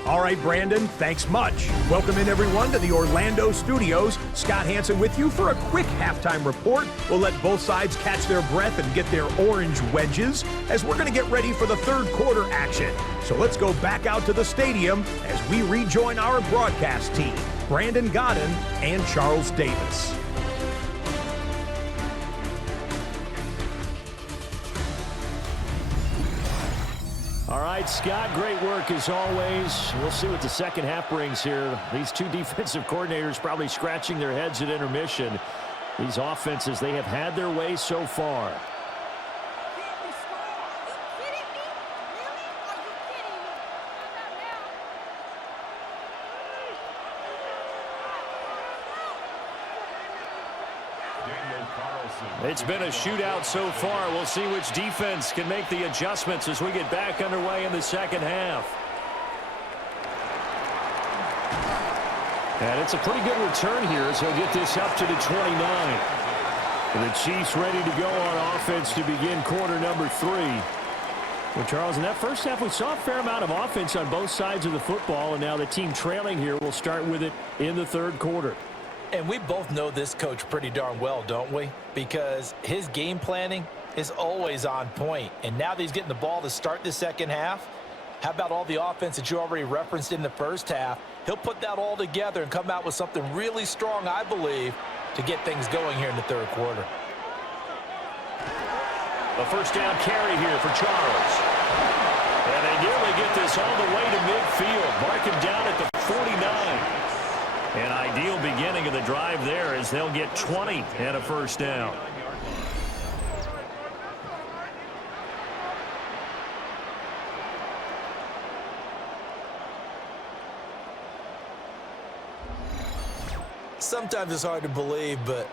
All right, Brandon, thanks much. Welcome in, everyone, to the Orlando studios. Scott Hanson with you for a quick halftime report. We'll let both sides catch their breath and get their orange wedges as we're going to get ready for the third quarter action. So let's go back out to the stadium as we rejoin our broadcast team, Brandon Godden and Charles Davis. All right, Scott, great work as always. We'll see what the second half brings here. These two defensive coordinators probably scratching their heads at intermission. These offenses, they have had their way so far. It's been a shootout so far. We'll see which defense can make the adjustments as we get back underway in the second half. And it's a pretty good return here as he'll get this up to the 29. And the Chiefs ready to go on offense to begin quarter number 3. Well, Charles, in that first half, we saw a fair amount of offense on both sides of the football, and now the team trailing here will start with it in the third quarter. And we both know this coach pretty darn well, don't we? Because his game planning is always on point. And now that he's getting the ball to start the second half, how about all the offense that you already referenced in the first half? He'll put that all together and come out with something really strong, I believe, to get things going here in the third quarter. A first down carry here for Charles. And they nearly get this all the way to midfield. Mark him down at the 49. An ideal beginning of the drive there as they'll get 20 and a first down. Sometimes it's hard to believe, but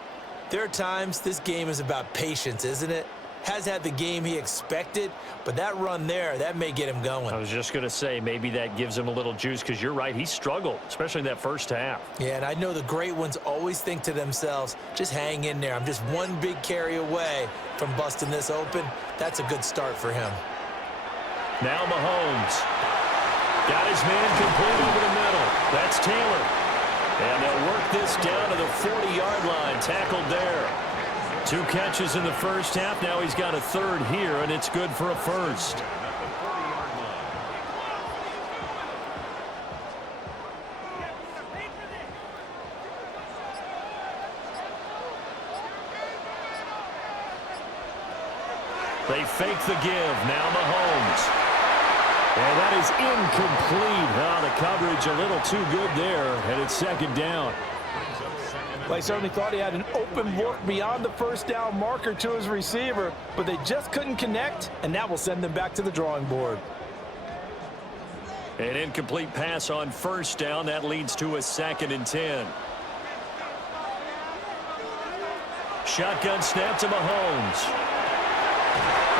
there are times this game is about patience, isn't it? Has had the game he expected, but that run there, that may get him going. I was just going to say, maybe that gives him a little juice, because you're right, he struggled, especially in that first half. Yeah, and I know the great ones always think to themselves, just hang in there. I'm just one big carry away from busting this open. That's a good start for him. Now Mahomes. Got his man complete over the middle. That's Taylor. And they'll work this down to the 40-yard line, tackled there. 2 catches in the first half. Now he's got a third here, and it's good for a first. They fake the give. Now Mahomes. And that is incomplete. The coverage a little too good there, and it's second down. Well, I certainly thought he had an open look beyond the first down marker to his receiver, but they just couldn't connect, and that will send them back to the drawing board. An incomplete pass on first down. That leads to a 2nd and 10. Shotgun snap to Mahomes.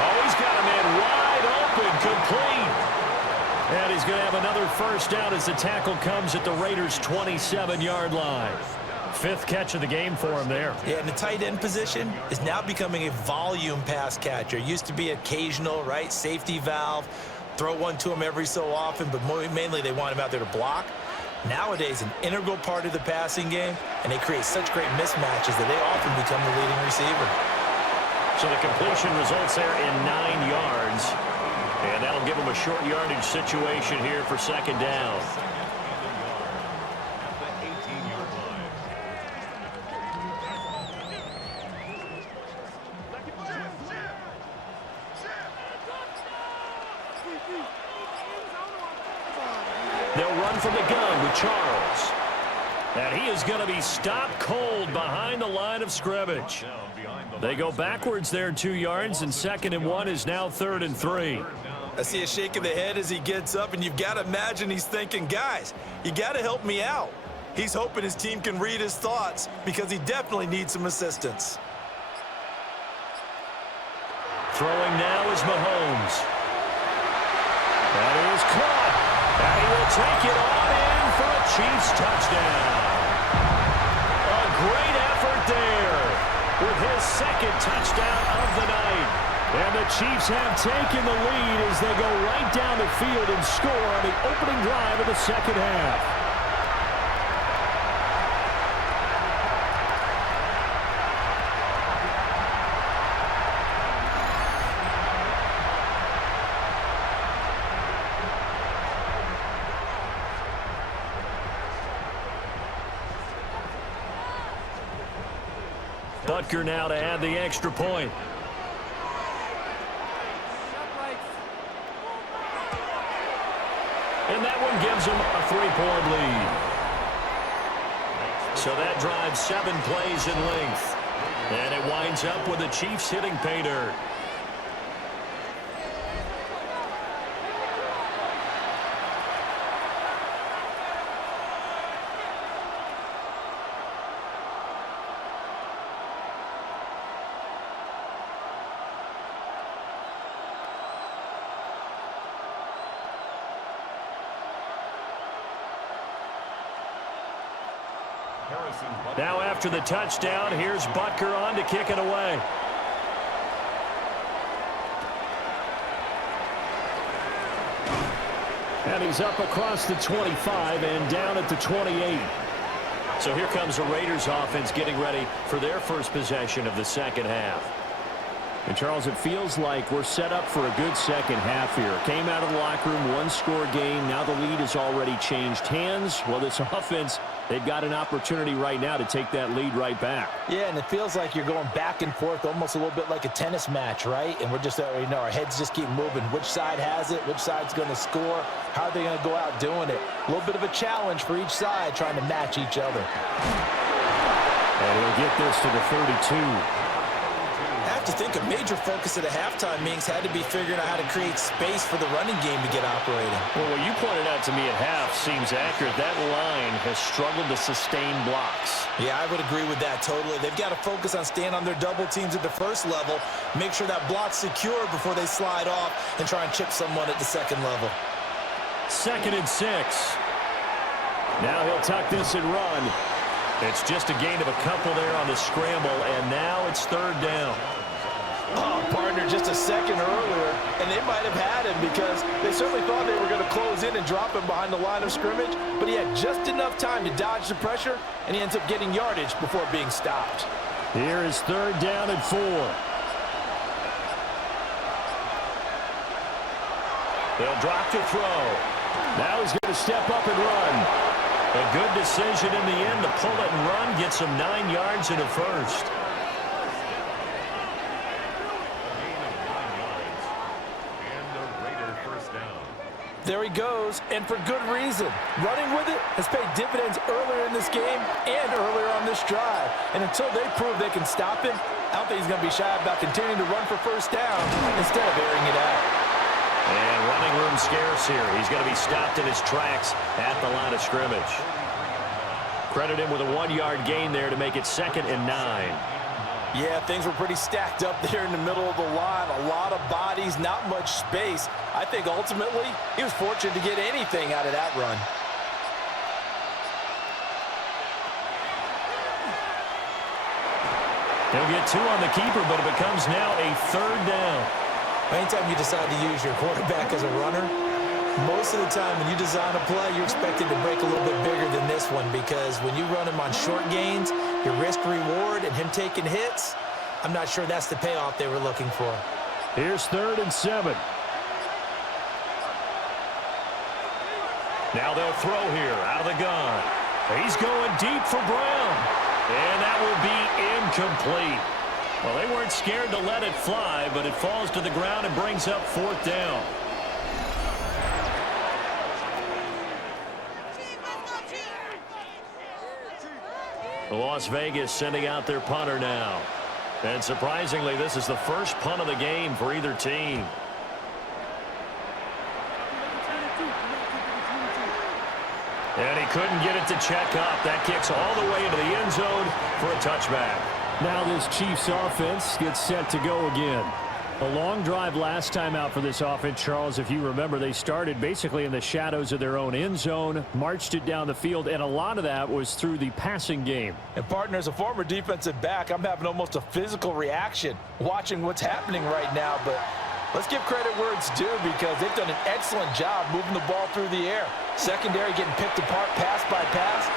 Oh, he's got a man wide open, complete. And he's going to have another first down as the tackle comes at the Raiders' 27-yard line. 5th catch of the game for him there. Yeah, and the tight end position is now becoming a volume pass catcher. Used to be occasional, right? Safety valve. Throw one to him every so often, but mainly they want him out there to block. Nowadays, an integral part of the passing game, and they create such great mismatches that they often become the leading receiver. So the completion results there in 9 yards. And that'll give him a short yardage situation here for second down. They'll run from the gun with Charles. And he is going to be stopped cold behind the line of scrimmage. They go backwards there 2 yards, and 2nd and 1 is now 3rd and 3. I see a shake of the head as he gets up, and you've got to imagine he's thinking, guys, you got to help me out. He's hoping his team can read his thoughts because he definitely needs some assistance. Throwing now is Mahomes. That is caught. And he will take it on in for a Chiefs touchdown. A great effort there with his 2nd touchdown of the night. And the Chiefs have taken the lead as they go right down the field and score on the opening drive of the second half. Butker now to add the extra point. And that one gives them a 3-point lead. So that drives 7 plays in length. And it winds up with the Chiefs hitting pay dirt. Now after the touchdown, here's Butker on to kick it away. And he's up across the 25 and down at the 28. So here comes the Raiders offense getting ready for their first possession of the second half. And, Charles, it feels like we're set up for a good second half here. Came out of the locker room, one-score game. Now the lead has already changed hands. Well, this offense, they've got an opportunity right now to take that lead right back. Yeah, and it feels like you're going back and forth almost a little bit like a tennis match, right? And we're just, our heads just keep moving. Which side has it? Which side's going to score? How are they going to go out doing it? A little bit of a challenge for each side trying to match each other. And he'll get this to the 32. I have to think a major focus at a halftime means had to be figuring out how to create space for the running game to get operating. Well, what you pointed out to me at half seems accurate. That line has struggled to sustain blocks. Yeah, I would agree with that totally. They've got to focus on staying on their double teams at the first level, make sure that block's secure before they slide off and try and chip someone at the second level. 2nd and 6. Now he'll tuck this and run. It's just a gain of a couple there on the scramble, and now it's 3rd down. Oh, partner, just a second earlier, and they might have had him because they certainly thought they were going to close in and drop him behind the line of scrimmage, but he had just enough time to dodge the pressure, and he ends up getting yardage before being stopped. Here is 3rd down and 4. They'll drop to throw. Now he's going to step up and run. A good decision in the end to pull it and run. Gets him 9 yards and a first. There he goes, and for good reason. Running with it has paid dividends earlier in this game and earlier on this drive. And until they prove they can stop him, I don't think he's going to be shy about continuing to run for first down instead of airing it out. And running room scarce here. He's going to be stopped in his tracks at the line of scrimmage. Credit him with a 1-yard gain there to make it 2nd and 9. Yeah, things were pretty stacked up there in the middle of the line. A lot of bodies, not much space. I think ultimately he was fortunate to get anything out of that run. He'll get 2 on the keeper, but it becomes now a 3rd down. Anytime you decide to use your quarterback as a runner, most of the time when you design a play, you're expected to break a little bit bigger than this one, because when you run him on short gains, your risk-reward and him taking hits, I'm not sure that's the payoff they were looking for. Here's 3rd and 7. Now they'll throw here out of the gun. He's going deep for Brown. And that will be incomplete. Well, they weren't scared to let it fly, but it falls to the ground and brings up 4th down. Las Vegas sending out their punter now. And surprisingly, this is the first punt of the game for either team. And he couldn't get it to check up. That kicks all the way into the end zone for a touchback. Now this Chiefs offense gets set to go again. A long drive last time out for this offense, Charles. If you remember, they started basically in the shadows of their own end zone, marched it down the field, and a lot of that was through the passing game. And partner, as a former defensive back, I'm having almost a physical reaction watching what's happening right now. But let's give credit where it's due, because they've done an excellent job moving the ball through the air. Secondary getting picked apart pass by pass.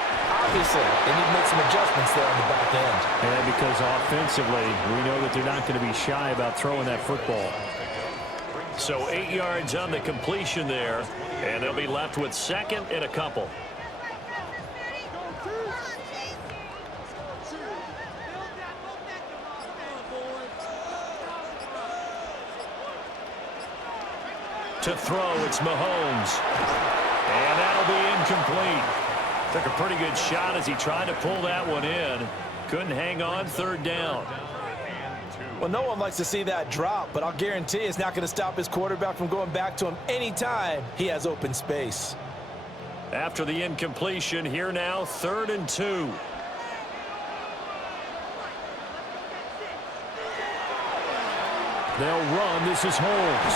Obviously, they need to make some adjustments there on the back end. And because offensively, we know that they're not going to be shy about throwing that football. So 8 yards on the completion there, and they'll be left with 2nd and a couple. To throw, it's Mahomes. And that'll be incomplete. Took a pretty good shot as he tried to pull that one in. Couldn't hang on, 3rd down. Well, no one likes to see that drop, but I'll guarantee it's not going to stop his quarterback from going back to him anytime he has open space. After the incompletion, here now, 3rd and 2. They'll run. This is Holmes.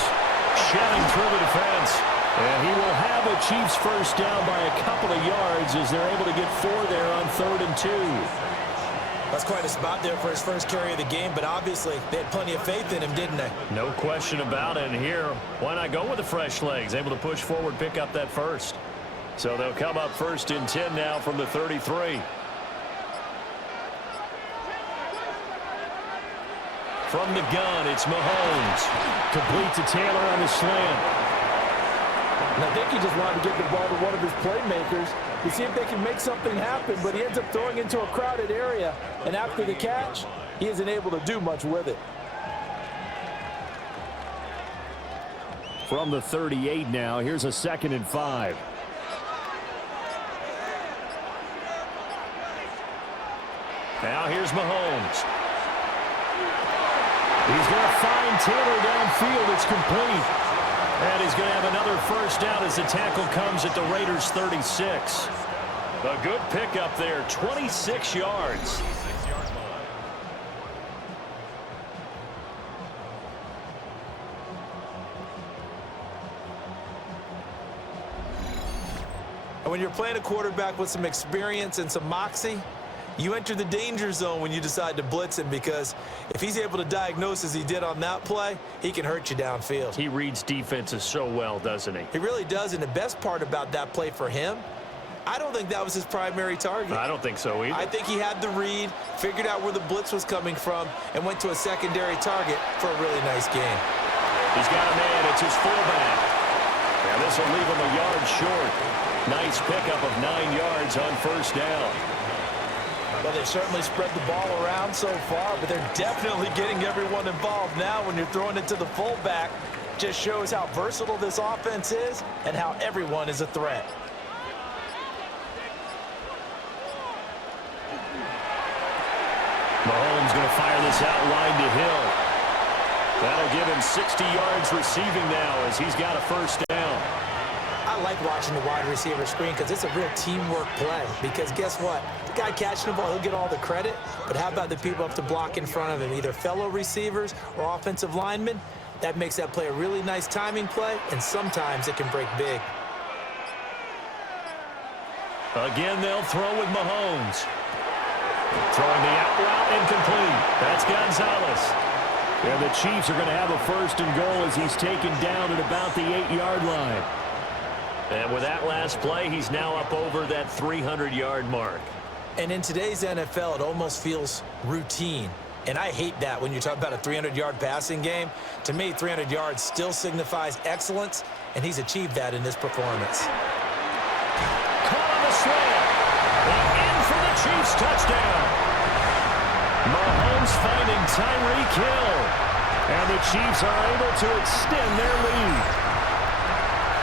Shedding through the defense. And he will have a Chiefs first down by a couple of yards as they're able to get 4 there on 3rd and 2. That's quite a spot there for his first carry of the game, but obviously they had plenty of faith in him, didn't they? No question about it. And here, why not go with the fresh legs? Able to push forward, pick up that first. So they'll come up 1st and 10 now from the 33. From the gun, it's Mahomes. Complete to Taylor on the slant. And I think he just wanted to get the ball to one of his playmakers to see if they can make something happen, but he ends up throwing into a crowded area, and after the catch, he isn't able to do much with it. From the 38 now, here's a 2nd and 5. Now here's Mahomes. He's going to find Taylor downfield. It's complete. And he's going to have another first down as the tackle comes at the Raiders' 36. A good pickup there, 26 yards. And when you're playing a quarterback with some experience and some moxie, you enter the danger zone when you decide to blitz him, because if he's able to diagnose as he did on that play, he can hurt you downfield. He reads defenses so well, doesn't he? He really does, and the best part about that play for him, I don't think that was his primary target. I don't think so either. I think he had the read, figured out where the blitz was coming from, and went to a secondary target for a really nice game. He's got a man. It's his fullback. And this will leave him a yard short. Nice pickup of 9 yards on first down. Well, they've certainly spread the ball around so far, but they're definitely getting everyone involved now when you're throwing it to the fullback. Just shows how versatile this offense is and how everyone is a threat. Mahomes going to fire this out wide to Hill. That'll give him 60 yards receiving now as he's got a first down. I like watching the wide receiver screen because it's a real teamwork play. Because guess what? The guy catching the ball, he'll get all the credit. But how about the people up to block in front of him, either fellow receivers or offensive linemen? That makes that play a really nice timing play, and sometimes it can break big. Again, they'll throw with Mahomes. Throwing the out route incomplete. That's Gonzalez. And the Chiefs are going to have a first and goal as he's taken down at about the 8-yard line. And with that last play, he's now up over that 300-yard mark. And in today's NFL, it almost feels routine. And I hate that when you talk about a 300-yard passing game. To me, 300 yards still signifies excellence, and he's achieved that in this performance. Caught on the slant. And in for the Chiefs touchdown. Mahomes finding Tyreek Hill. And the Chiefs are able to extend their lead.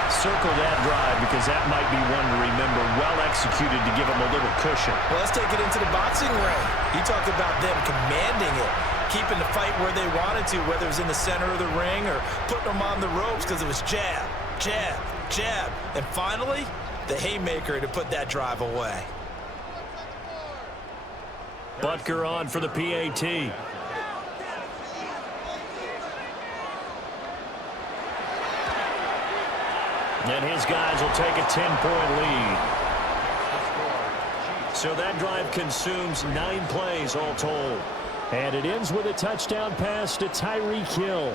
Circle that drive because that might be one to remember. Well executed to give them a little cushion. Well, let's take it into the boxing ring. You talked about them commanding it, keeping the fight where they wanted to, whether it was in the center of the ring or putting them on the ropes because it was jab, jab, jab. And finally, the haymaker to put that drive away. Butker on for the PAT. And his guys will take a 10-point lead. So that drive consumes 9 plays all told. And it ends with a touchdown pass to Tyreek Hill.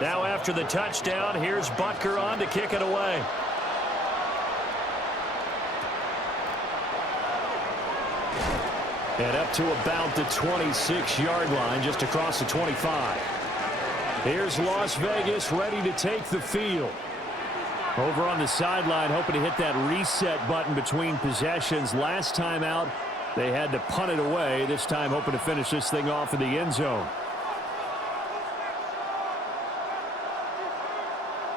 Now after the touchdown, here's Butker on to kick it away. And up to about the 26-yard line, just across the 25. Here's Las Vegas ready to take the field. Over on the sideline, hoping to hit that reset button between possessions. Last time out, they had to punt it away. This time hoping to finish this thing off in the end zone.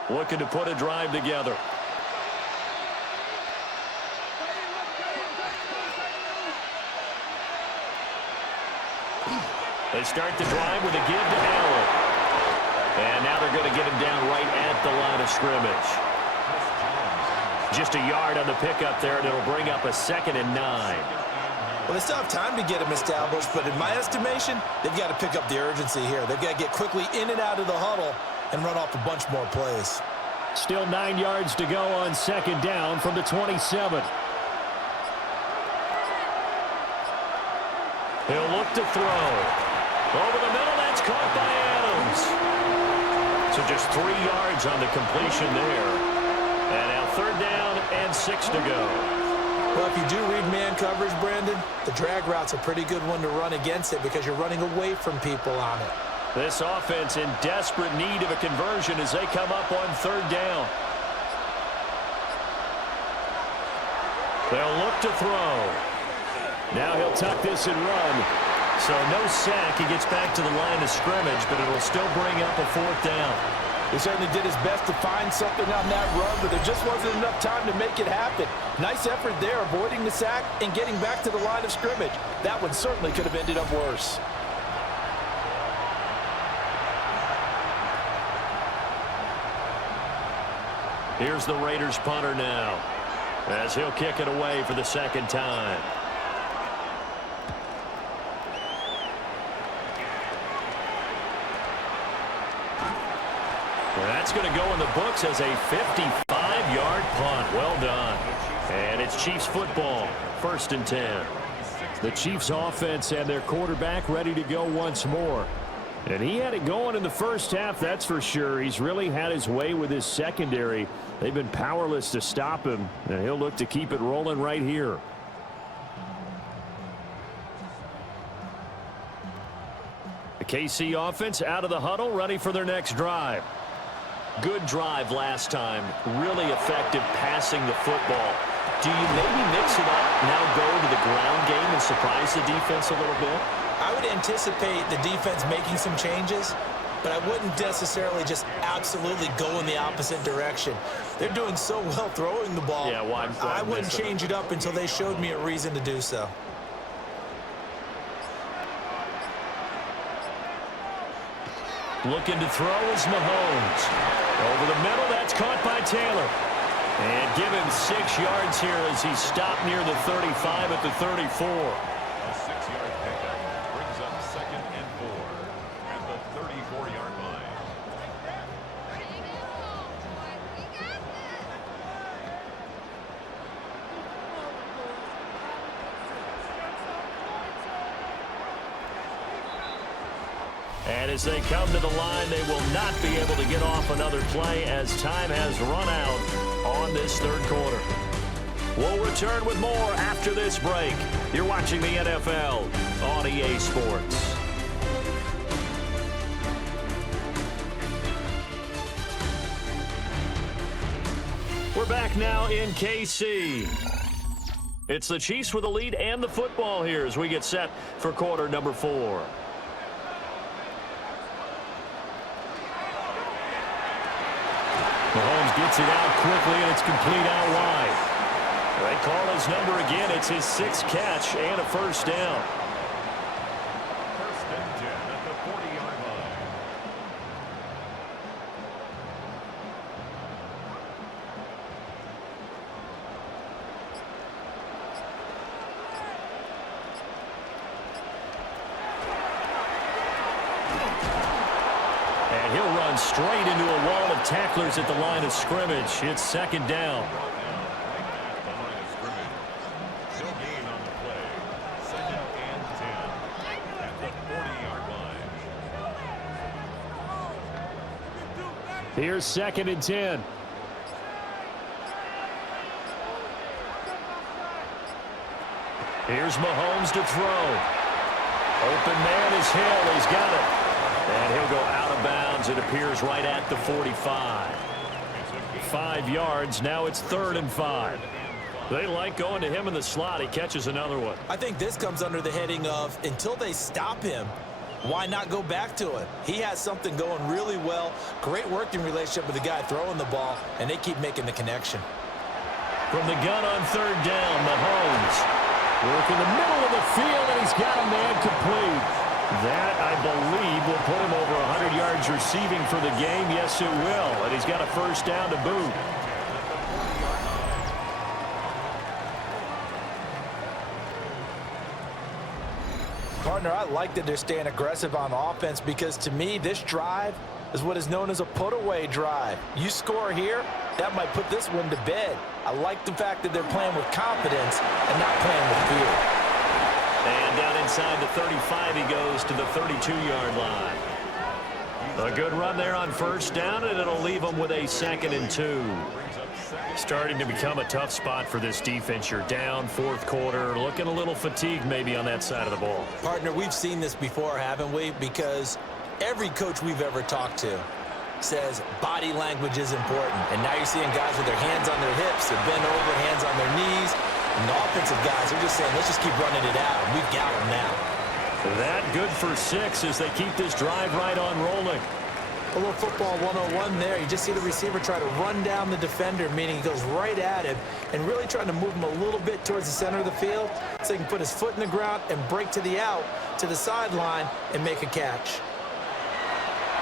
Looking to put a drive together. They start the drive with a give to Allen. And now they're going to get him down right at the line of scrimmage. Just a yard on the pickup there, and it'll bring up a 2nd and 9. Well, they still have time to get him established, but in my estimation, they've got to pick up the urgency here. They've got to get quickly in and out of the huddle and run off a bunch more plays. Still 9 yards to go on 2nd down from the 27. He'll look to throw. Over the middle, that's caught by Adams. So just 3 yards on the completion there. And now 3rd down and 6 to go. Well, if you do read man coverage, Brandon, the drag route's a pretty good one to run against it because you're running away from people on it. This offense in desperate need of a conversion as they come up on 3rd down. They'll look to throw. Now he'll tuck this and run. So no sack. He gets back to the line of scrimmage, but it'll still bring up a 4th down. He certainly did his best to find something on that run, but there just wasn't enough time to make it happen. Nice effort there, avoiding the sack and getting back to the line of scrimmage. That one certainly could have ended up worse. Here's the Raiders punter now, as he'll kick it away for the 2nd time. That's going to go in the books as a 55-yard punt. Well done. And it's Chiefs football, 1st and 10. The Chiefs offense and their quarterback ready to go once more. And he had it going in the first half, that's for sure. He's really had his way with his secondary. They've been powerless to stop him, and he'll look to keep it rolling right here. The KC offense out of the huddle, ready for their next drive. Good drive last time. Really effective passing the football. Do you maybe mix it up, now go to the ground game and surprise the defense a little bit? I would anticipate the defense making some changes, but I wouldn't necessarily just absolutely go in the opposite direction. They're doing so well throwing the ball. Yeah, well, I wouldn't change it up until they showed me a reason to do so. Looking to throw is Mahomes. Over the middle, that's caught by Taylor. And give him 6 yards here as he stopped near the 35 at the 34. A 6-yard pickup brings up 2nd and 4 at the 34-yard line. And as they come to the line, they will not be able to get off another play as time has run out on this 3rd quarter. We'll return with more after this break. You're watching the NFL on EA Sports. We're back now in KC. It's the Chiefs with the lead and the football here as we get set for quarter number 4. Mahomes gets it out quickly, and it's complete out wide. They call his number again. It's his 6th catch and a 1st down. 1st and 10 at the 40-yard line. And he'll run straight into a wall of tacklers at the line of scrimmage. It's 2nd down. Here's 2nd and 10. Here's Mahomes to throw. Open man is Hill. He's got it. And he'll go out of bounds. It appears right at the 45. 5 yards. Now it's 3rd and 5. They like going to him in the slot. He catches another one. I think this comes under the heading of until they stop him, why not go back to it? He has something going really well. Great working relationship with the guy throwing the ball, and they keep making the connection. From the gun on 3rd down, Mahomes. Work in the middle of the field, and he's got a man complete. That, I believe, will put him over 100 yards receiving for the game. Yes, it will. And he's got a 1st down to boot. Partner, I like that they're staying aggressive on offense because, to me, this drive is what is known as a put-away drive. You score here, that might put this one to bed. I like the fact that they're playing with confidence and not playing with fear. And down inside the 35, he goes to the 32-yard line. A good run there on 1st down, and it'll leave him with a 2nd and 2. Starting to become a tough spot for this defense. You're down 4th quarter, looking a little fatigued maybe on that side of the ball. Partner, we've seen this before, haven't we? Because every coach we've ever talked to says body language is important. And now you're seeing guys with their hands on their hips, they're bent over, hands on their knees. And the offensive guys are just saying, let's just keep running it out. We've got them now. That good for 6 as they keep this drive right on rolling. A little football 101 there. You just see the receiver try to run down the defender, meaning he goes right at him and really trying to move him a little bit towards the center of the field so he can put his foot in the ground and break to the out, to the sideline, and make a catch.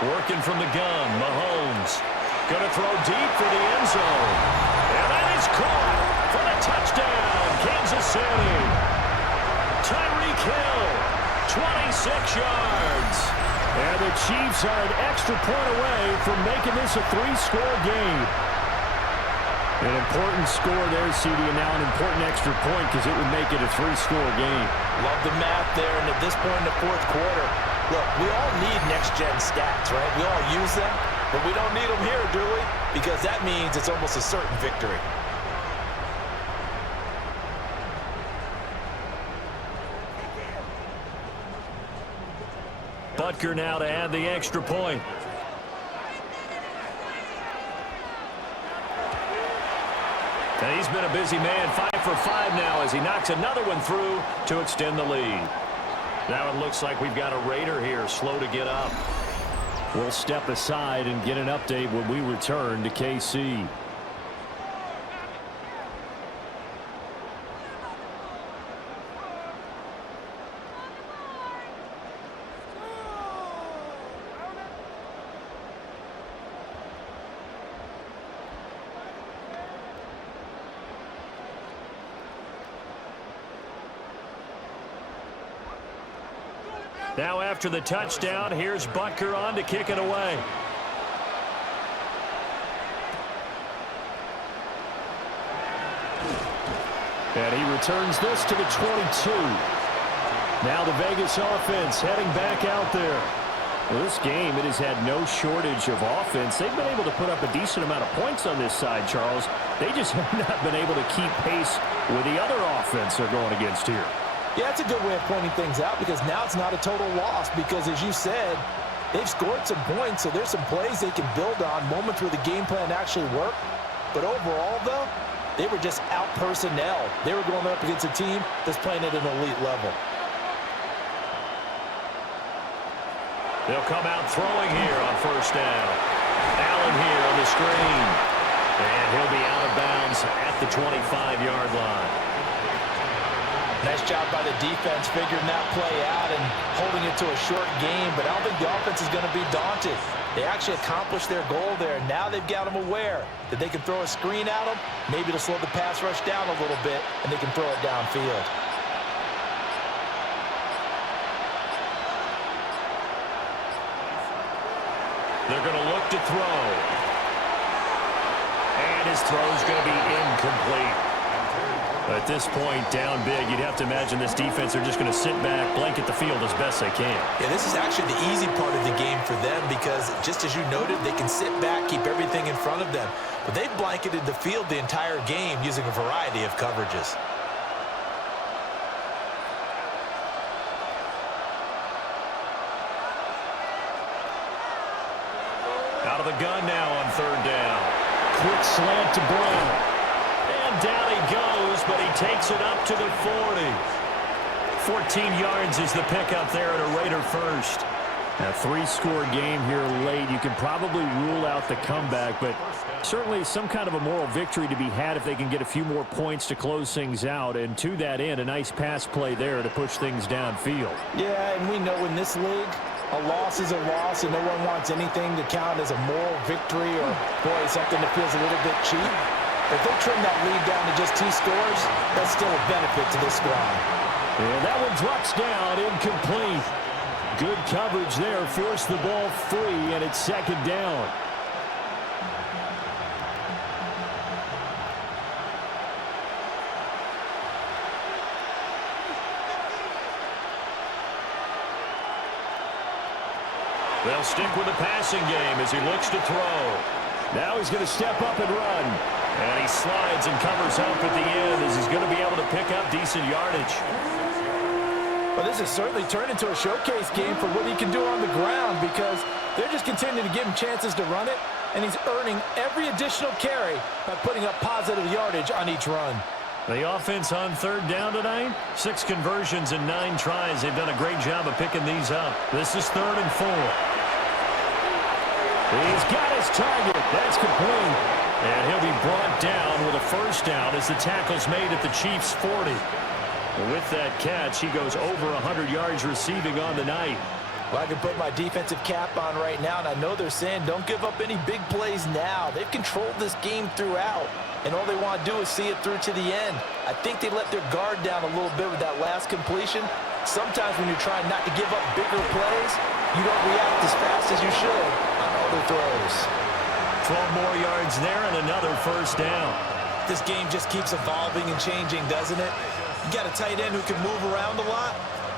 Working from the gun, Mahomes. Going to throw deep for the end zone. And that is caught for the touchdown, Kansas City. Tyreek Hill, 26 yards. And the Chiefs are an extra point away from making this a 3-score game. An important score there, CD, and now an important extra point because it would make it a 3-score game. Love the math there, and at this point in the fourth quarter, look, we all need next-gen stats, right? We all use them, but we don't need them here, do we? Because that means it's almost a certain victory. Butker now to add the extra point. And he's been a busy man, 5 for 5 now as he knocks another one through to extend the lead. Now it looks like we've got a Raider here, slow to get up. We'll step aside and get an update when we return to KC. Now after the touchdown, here's Butker on to kick it away. And he returns this to the 22. Now the Vegas offense heading back out there. Well, this game, it has had no shortage of offense. They've been able to put up a decent amount of points on this side, Charles. They just have not been able to keep pace with the other offense they're going against here. Yeah, that's a good way of pointing things out because now it's not a total loss because, as you said, they've scored some points, so there's some plays they can build on, moments where the game plan actually worked. But overall, though, they were just out-personnel. They were going up against a team that's playing at an elite level. They'll come out throwing here on first down. Allen here on the screen. And he'll be out of bounds at the 25-yard line. Nice job by the defense figuring that play out and holding it to a short game, but I don't think the offense is going to be daunted. They actually accomplished their goal there. Now they've got them aware that they can throw a screen at them, maybe to slow the pass rush down a little bit, and they can throw it downfield. They're going to look to throw. And his throw's going to be incomplete. At this point, down big, you'd have to imagine this defense are just going to sit back, blanket the field as best they can. Yeah, this is actually the easy part of the game for them because, just as you noted, they can sit back, keep everything in front of them. But they've blanketed the field the entire game using a variety of coverages. Out of the gun now on third down. Quick slant to Brown. And down he goes, but he takes it up to the 40. 14 yards is the pickup there at a Raider first. A 3-score game here late. You can probably rule out the comeback, but certainly some kind of a moral victory to be had if they can get a few more points to close things out. And to that end, a nice pass play there to push things downfield. Yeah, and we know in this league, a loss is a loss, and no one wants anything to count as a moral victory or, boy, something that feels a little bit cheap. If they trim that lead down to just 2 scores, that's still a benefit to this squad. And that one drops down, incomplete. Good coverage there, forced the ball free, and it's second down. They'll stick with the passing game as he looks to throw. Now he's going to step up and run. And he slides and covers up at the end as he's going to be able to pick up decent yardage. Well, this has certainly turned into a showcase game for what he can do on the ground because they're just continuing to give him chances to run it, and he's earning every additional carry by putting up positive yardage on each run. The offense on third down tonight, 6 conversions and 9 tries. They've done a great job of picking these up. This is 3rd and 4. He's got his target. That's complete. And he'll be brought down with a first down as the tackle's made at the Chiefs' 40. With that catch, he goes over 100 yards receiving on the night. Well, I can put my defensive cap on right now, and I know they're saying don't give up any big plays now. They've controlled this game throughout, and all they want to do is see it through to the end. I think they let their guard down a little bit with that last completion. Sometimes when you're trying not to give up bigger plays, you don't react as fast as you should on other throws. 12 more yards there and another first down. This game just keeps evolving and changing, doesn't it? You got a tight end who can move around a lot,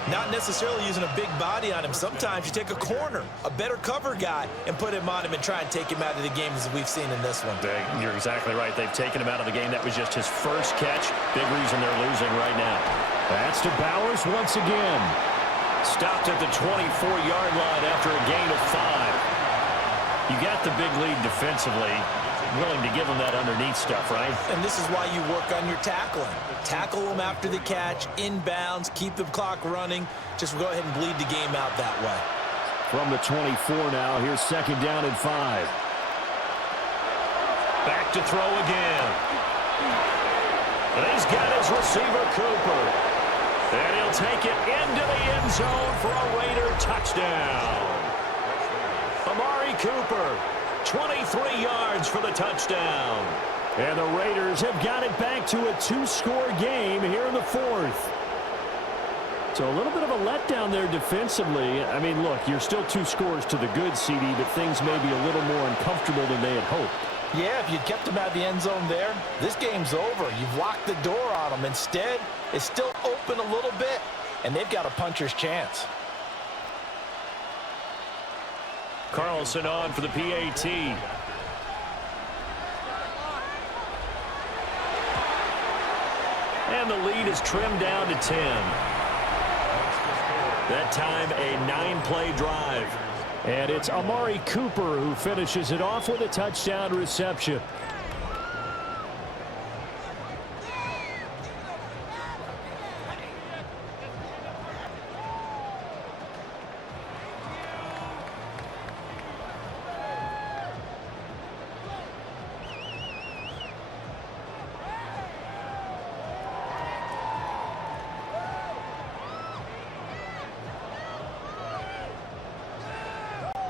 not necessarily using a big body on him. Sometimes you take a corner, a better cover guy, and put him on him and try and take him out of the game as we've seen in this one. You're exactly right. They've taken him out of the game. That was just his first catch. Big reason they're losing right now. That's to Bowers once again. Stopped at the 24-yard line after a gain of 5. You got the big lead defensively. Willing to give them that underneath stuff, right? And this is why you work on your tackling. Tackle them after the catch, inbounds, keep the clock running. Just go ahead and bleed the game out that way. From the 24 now, here's 2nd down and 5. Back to throw again. And he's got his receiver, Cooper. And he'll take it into the end zone for a Raider touchdown. Amari Cooper, 23 yards for the touchdown. And the Raiders have got it back to a 2-score game here in the 4th. So a little bit of a letdown there defensively. I mean, look, you're still 2 scores to the good, CD, but things may be a little more uncomfortable than they had hoped. Yeah, if you'd kept him out of the end zone there, this game's over. You've locked the door on them. Instead, it's still open a little bit, and they've got a puncher's chance. Carlson on for the PAT. And the lead is trimmed down to 10. That time, a 9-play drive. And it's Amari Cooper who finishes it off with a touchdown reception.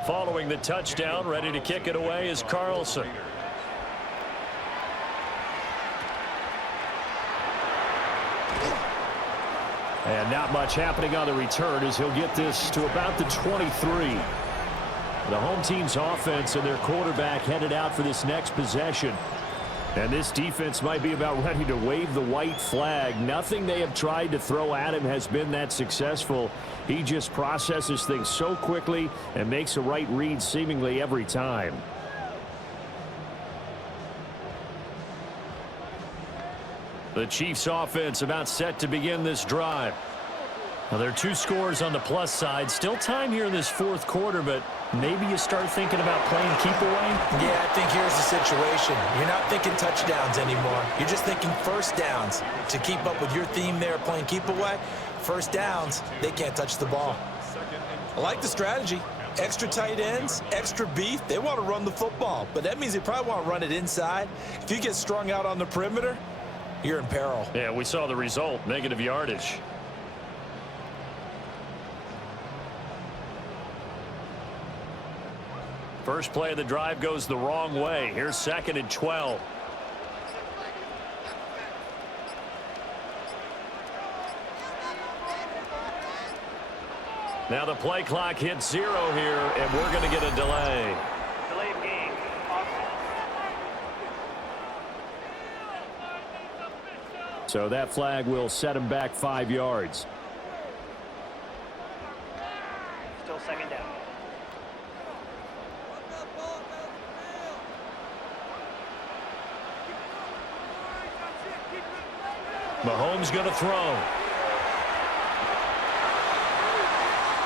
Following the touchdown, ready to kick it away is Carlson. And not much happening on the return as he'll get this to about the 23. The home team's offense and their quarterback headed out for this next possession. And this defense might be about ready to wave the white flag. Nothing they have tried to throw at him has been that successful. He just processes things so quickly and makes a right read seemingly every time. The Chiefs offense about set to begin this drive. Well, there are 2 scores on the plus side. Still time here in this 4th quarter, but maybe you start thinking about playing keep away? Yeah, I think here's the situation. You're not thinking touchdowns anymore. You're just thinking first downs. To keep up with your theme there, playing keep away, first downs, they can't touch the ball. I like the strategy. Extra tight ends, extra beef. They want to run the football, but that means they probably want to run it inside. If you get strung out on the perimeter, you're in peril. Yeah, we saw the result, negative yardage. First play of the drive goes the wrong way. Here's 2nd and 12. Now the play clock hits 0 here, and we're going to get a delay. Delay of game. So that flag will set him back 5 yards. Still 2nd down. Mahomes going to throw.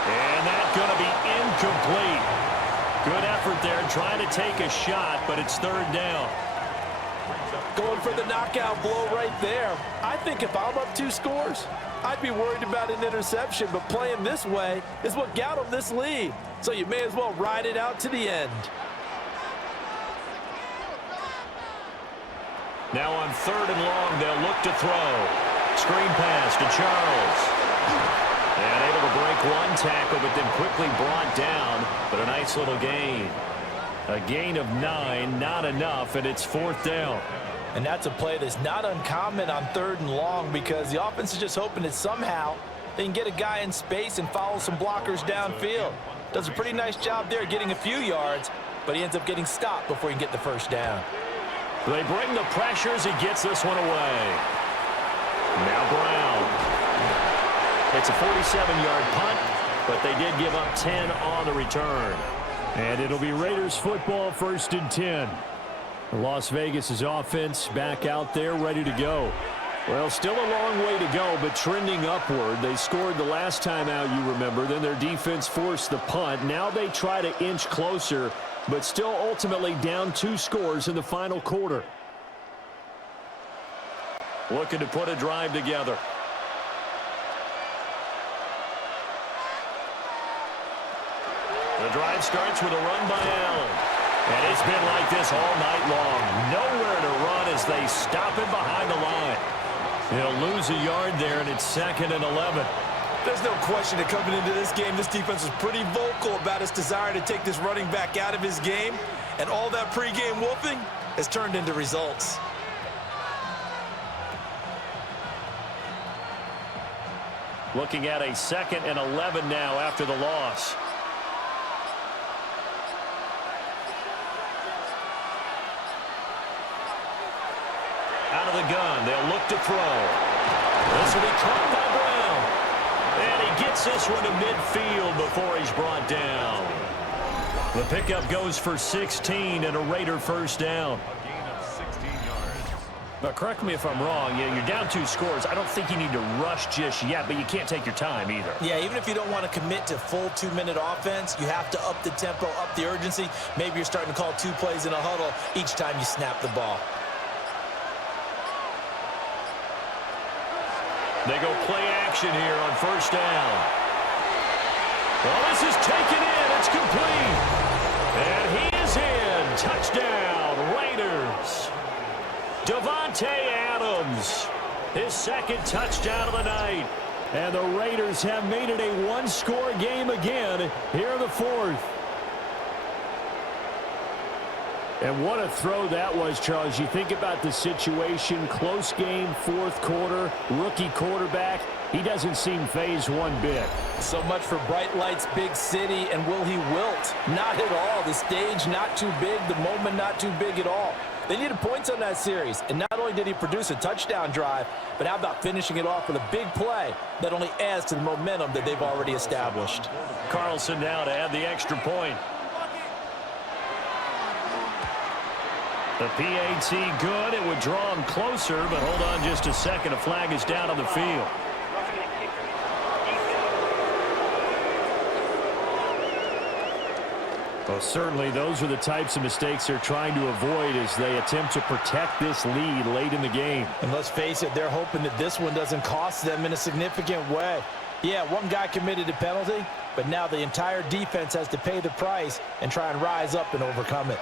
And that's going to be incomplete. Good effort there trying to take a shot, but it's 3rd down. Going for the knockout blow right there. I think if I'm up 2 scores, I'd be worried about an interception, but playing this way is what got them this lead. So you may as well ride it out to the end. Now on 3rd and long, they'll look to throw. Screen pass to Charles. And able to break 1 tackle, but then quickly brought down. But a nice little gain. A gain of 9, not enough, and it's 4th down. And that's a play that's not uncommon on 3rd and long because the offense is just hoping that somehow they can get a guy in space and follow some blockers downfield. Does a pretty nice job there getting a few yards, but he ends up getting stopped before he can get the first down. They bring the pressure as he gets this one away. Now Brown. It's a 47-yard punt, but they did give up 10 on the return. And it'll be Raiders football, 1st and 10. Las Vegas' offense back out there ready to go. Well, still a long way to go, but trending upward. They scored the last time out, you remember. Then their defense forced the punt. Now they try to inch closer, but still ultimately down 2 scores in the final quarter. Looking to put a drive together. The drive starts with a run by Allen. And it's been like this all night long. Nowhere to run as they stop him behind the line. He'll lose a yard there, and it's 2nd and 11. There's no question that coming into this game, this defense was pretty vocal about its desire to take this running back out of his game. And all that pregame wolfing has turned into results. Looking at a 2nd and 11 now after the loss. Out of the gun, they'll look to throw. This will be caught by Brown. And he gets this one to midfield before he's brought down. The pickup goes for 16 and a Raider first down. A gain of 16 yards. But correct me if I'm wrong. Yeah, you're down 2 scores. I don't think you need to rush just yet, but you can't take your time either. Yeah, even if you don't want to commit to full 2-minute offense, you have to up the tempo, up the urgency. Maybe you're starting to call 2 plays in a huddle each time you snap the ball. They go play action here on 1st down. Well, this is taken in. It's complete. And he is in. Touchdown, Raiders. Davante Adams, his 2nd touchdown of the night. And the Raiders have made it a 1-score game again here in the 4th. And what a throw that was, Charles. You think about the situation, close game, 4th quarter, rookie quarterback. He doesn't seem fazed one bit. So much for bright lights, big city, and will he wilt? Not at all. The stage not too big, the moment not too big at all. They needed points on that series, and not only did he produce a touchdown drive, but how about finishing it off with a big play that only adds to the momentum that they've already established. Carlson now to add the extra point. The PAT good. It would draw him closer, but hold on just a second. A flag is down on the field. Roughing the kicker. Well, certainly those are the types of mistakes they're trying to avoid as they attempt to protect this lead late in the game. And let's face it, they're hoping that this one doesn't cost them in a significant way. Yeah, one guy committed a penalty, but now the entire defense has to pay the price and try and rise up and overcome it.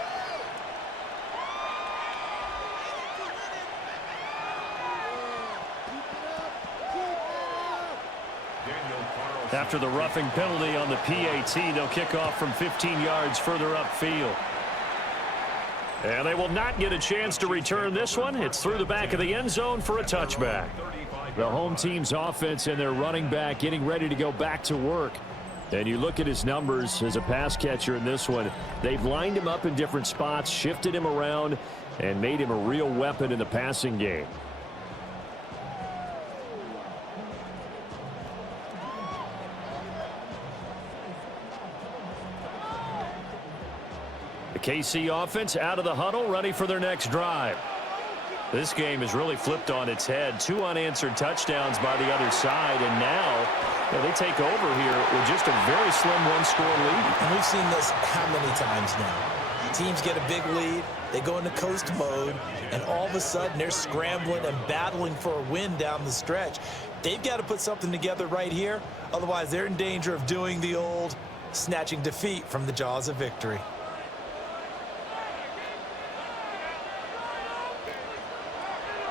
After the roughing penalty on the PAT, they'll kick off from 15 yards further upfield. And they will not get a chance to return this one. It's through the back of the end zone for a touchback. The home team's offense and their running back getting ready to go back to work. And you look at his numbers as a pass catcher in this one. They've lined him up in different spots, shifted him around, and made him a real weapon in the passing game. KC offense out of the huddle, ready for their next drive. This game has really flipped on its head. 2 unanswered touchdowns by the other side, and now they take over here with just a very slim 1-score lead. And we've seen this how many times now? Teams get a big lead, they go into coast mode, and all of a sudden they're scrambling and battling for a win down the stretch. They've got to put something together right here, otherwise they're in danger of doing the old snatching defeat from the jaws of victory.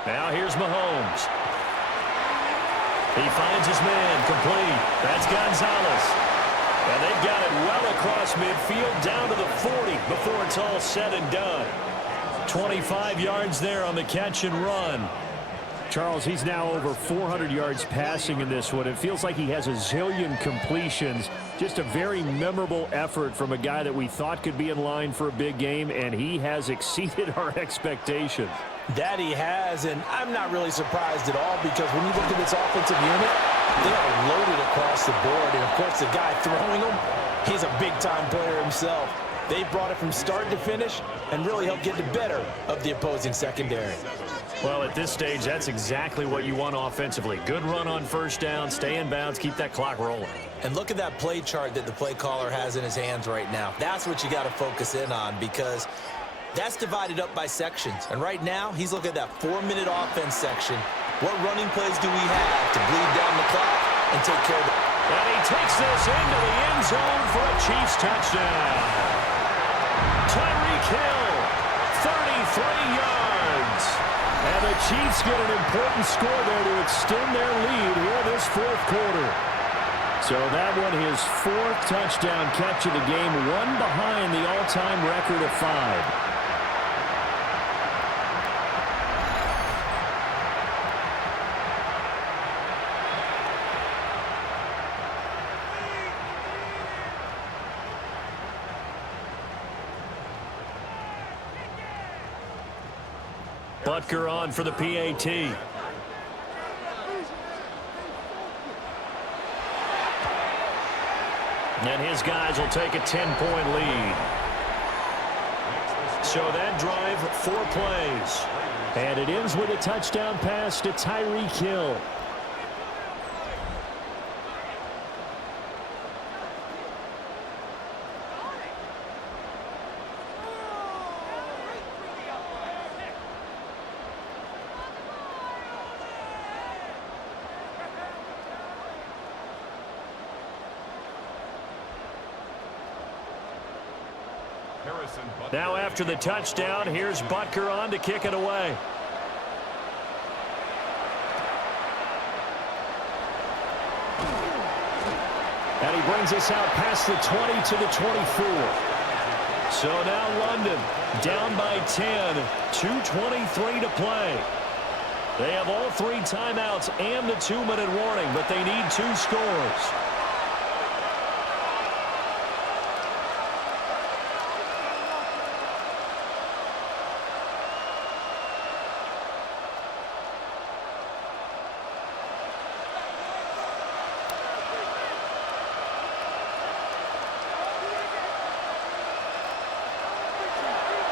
Now here's Mahomes. He finds his man complete. That's Gonzalez. And they've got it well across midfield down to the 40 before it's all said and done. 25 yards there on the catch and run. Charles, he's now over 400 yards passing in this one. It feels like he has a zillion completions. Just a very memorable effort from a guy that we thought could be in line for a big game, and he has exceeded our expectations. That he has, and I'm not really surprised at all because when you look at this offensive unit, they are loaded across the board. And, of course, the guy throwing them, he's a big-time player himself. They brought it from start to finish and really helped get the better of the opposing secondary. Well, at this stage, that's exactly what you want offensively. Good run on first down, stay in bounds, keep that clock rolling. And look at that play chart that the play caller has in his hands right now. That's what you got to focus in on because that's divided up by sections. And right now, he's looking at that 4-minute offense section. What running plays do we have to bleed down the clock and take care of it? And he takes this into the end zone for a Chiefs touchdown. Tyreek Hill, 33 yards. And the Chiefs get an important score there to extend their lead here in this fourth quarter. So that one, his 4th touchdown catch of the game, one behind the all-time record of 5. Butker on for the PAT. And his guys will take a 10-point lead. So that drive, 4 plays. And it ends with a touchdown pass to Tyreek Hill. Now after the touchdown, here's Butker on to kick it away. And he brings us out past the 20 to the 24. So now London down by 10, 2:23 to play. They have all 3 timeouts and the 2-minute warning, but they need 2 scores.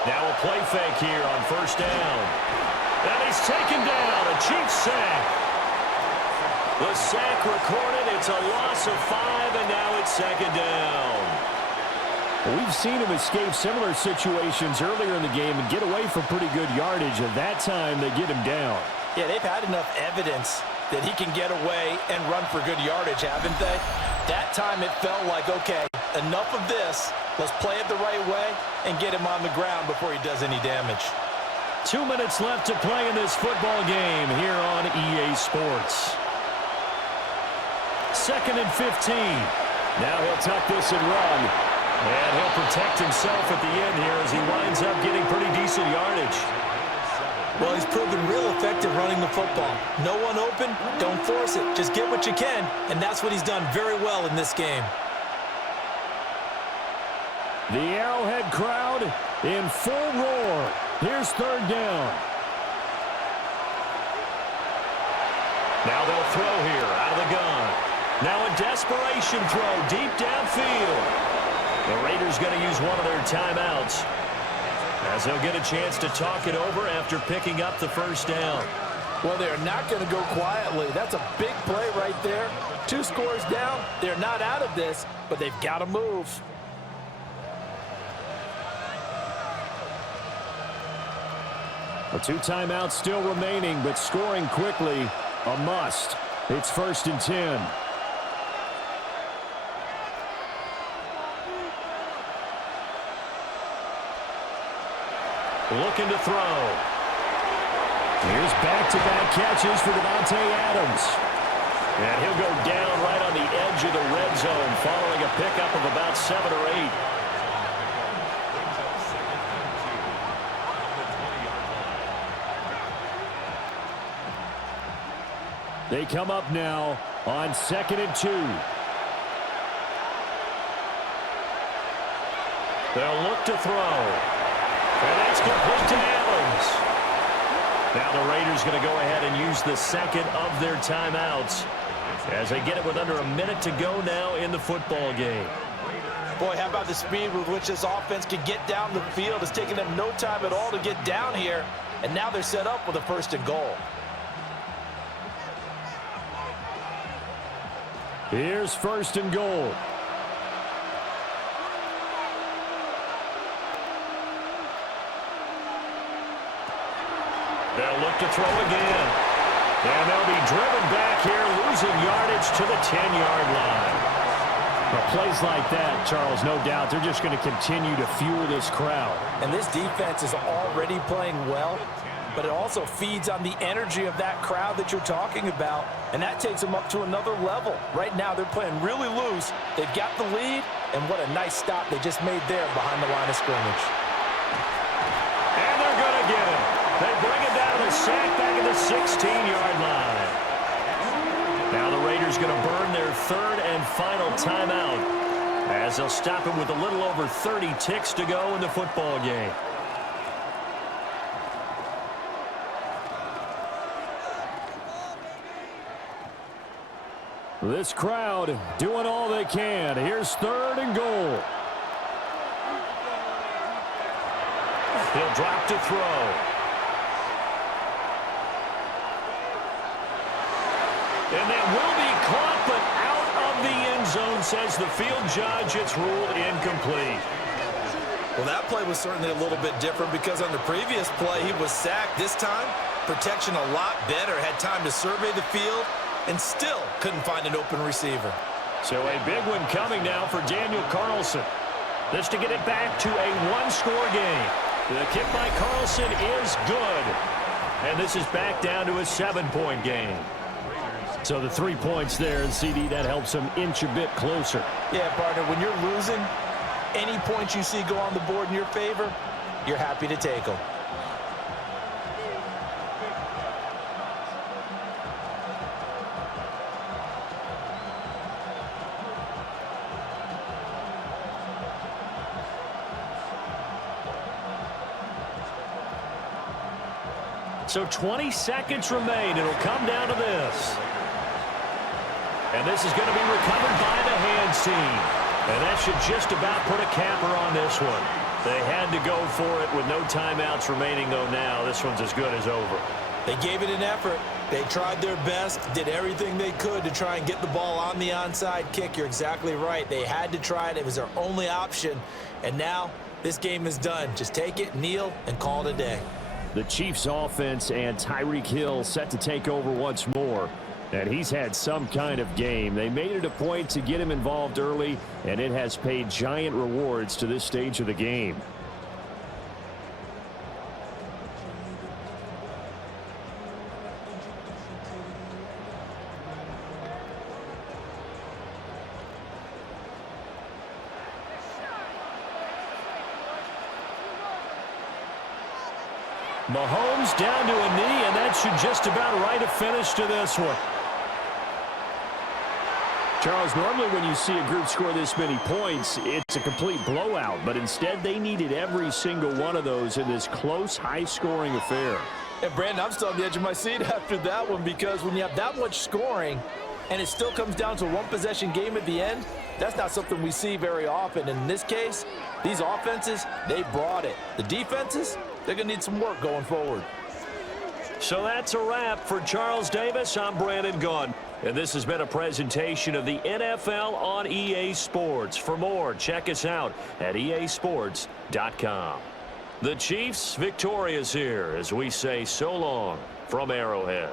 Now a play fake here on first down. And he's taken down. A Chiefs sack. The sack recorded. It's a loss of 5, and now it's 2nd down. We've seen him escape similar situations earlier in the game and get away from pretty good yardage. And that time, they get him down. Yeah, they've had enough evidence that he can get away and run for good yardage, haven't they? That time it felt like, okay, enough of this. Let's play it the right way and get him on the ground before he does any damage. 2 minutes left to play in this football game here on EA Sports. 2nd and 15. Now he'll tuck this and run. And he'll protect himself at the end here as he winds up getting pretty decent yardage. Well, he's proven real effective running the football. No one open, don't force it. Just get what you can, and that's what he's done very well in this game. The Arrowhead crowd in full roar. Here's 3rd down. Now they'll throw here out of the gun. Now a desperation throw deep downfield. The Raiders going to use one of their timeouts as they'll get a chance to talk it over after picking up the first down. Well, they're not going to go quietly. That's a big play right there. 2 scores down. They're not out of this, but they've got to move. The 2 timeouts still remaining, but scoring quickly, a must. It's 1st and 10. Looking to throw. Here's back-to-back catches for Davante Adams. And he'll go down right on the edge of the red zone following a pickup of about 7 or 8. They come up now on 2nd and 2. They'll look to throw. And it's complete to Evans. Now the Raiders going to go ahead and use the second of their timeouts as they get it with under a minute to go now in the football game. Boy, how about the speed with which this offense can get down the field? It's taking them no time at all to get down here, and now they're set up with a 1st and goal. Here's 1st and goal. They'll look to throw again. And they'll be driven back here, losing yardage to the 10-yard line. Well, plays like that, Charles, no doubt, they're just going to continue to fuel this crowd. And this defense is already playing well, but it also feeds on the energy of that crowd that you're talking about, and that takes them up to another level. Right now, they're playing really loose. They've got the lead, and what a nice stop they just made there behind the line of scrimmage. And they're going to get him. They bring it down to the sack back at the 16-yard line. Now the Raiders going to burn their 3rd and final timeout as they'll stop it with a little over 30 ticks to go in the football game. This crowd doing all they can. Here's 3rd and goal. He'll drop to throw. And that will be caught, but out of the end zone, says the field judge. It's ruled incomplete. Well, that play was certainly a little bit different because on the previous play, he was sacked. This time, protection a lot better. Had time to survey the field and still couldn't find an open receiver. So a big one coming now for Daniel Carlson. This to get it back to a 1-score game. The kick by Carlson is good. And this is back down to a 7-point game. So the 3 points there, and CD, that helps them inch a bit closer. Yeah, partner, when you're losing, any points you see go on the board in your favor, you're happy to take them. So 20 seconds remain. It'll come down to this. And this is going to be recovered by the hands team. And that should just about put a capper on this one. They had to go for it with no timeouts remaining, though now. This one's as good as over. They gave it an effort. They tried their best, did everything they could to try and get the ball on the onside kick. You're exactly right. They had to try it. It was their only option. And now this game is done. Just take it, kneel, and call it a day. The Chiefs offense and Tyreek Hill set to take over once more. And he's had some kind of game. They made it a point to get him involved early, and it has paid giant rewards to this stage of the game. Mahomes down to a knee, and that should just about write a finish to this one. Charles, normally when you see a group score this many points, it's a complete blowout. But instead, they needed every single one of those in this close, high-scoring affair. And, Brandon, I'm still on the edge of my seat after that one because when you have that much scoring and it still comes down to a one-possession game at the end, that's not something we see very often. And in this case, these offenses, they brought it. The defenses, they're going to need some work going forward. So that's a wrap for Charles Davis. I'm Brandon Gaudin. And this has been a presentation of the NFL on EA Sports. For more, check us out at easports.com. The Chiefs victorious here as we say so long from Arrowhead.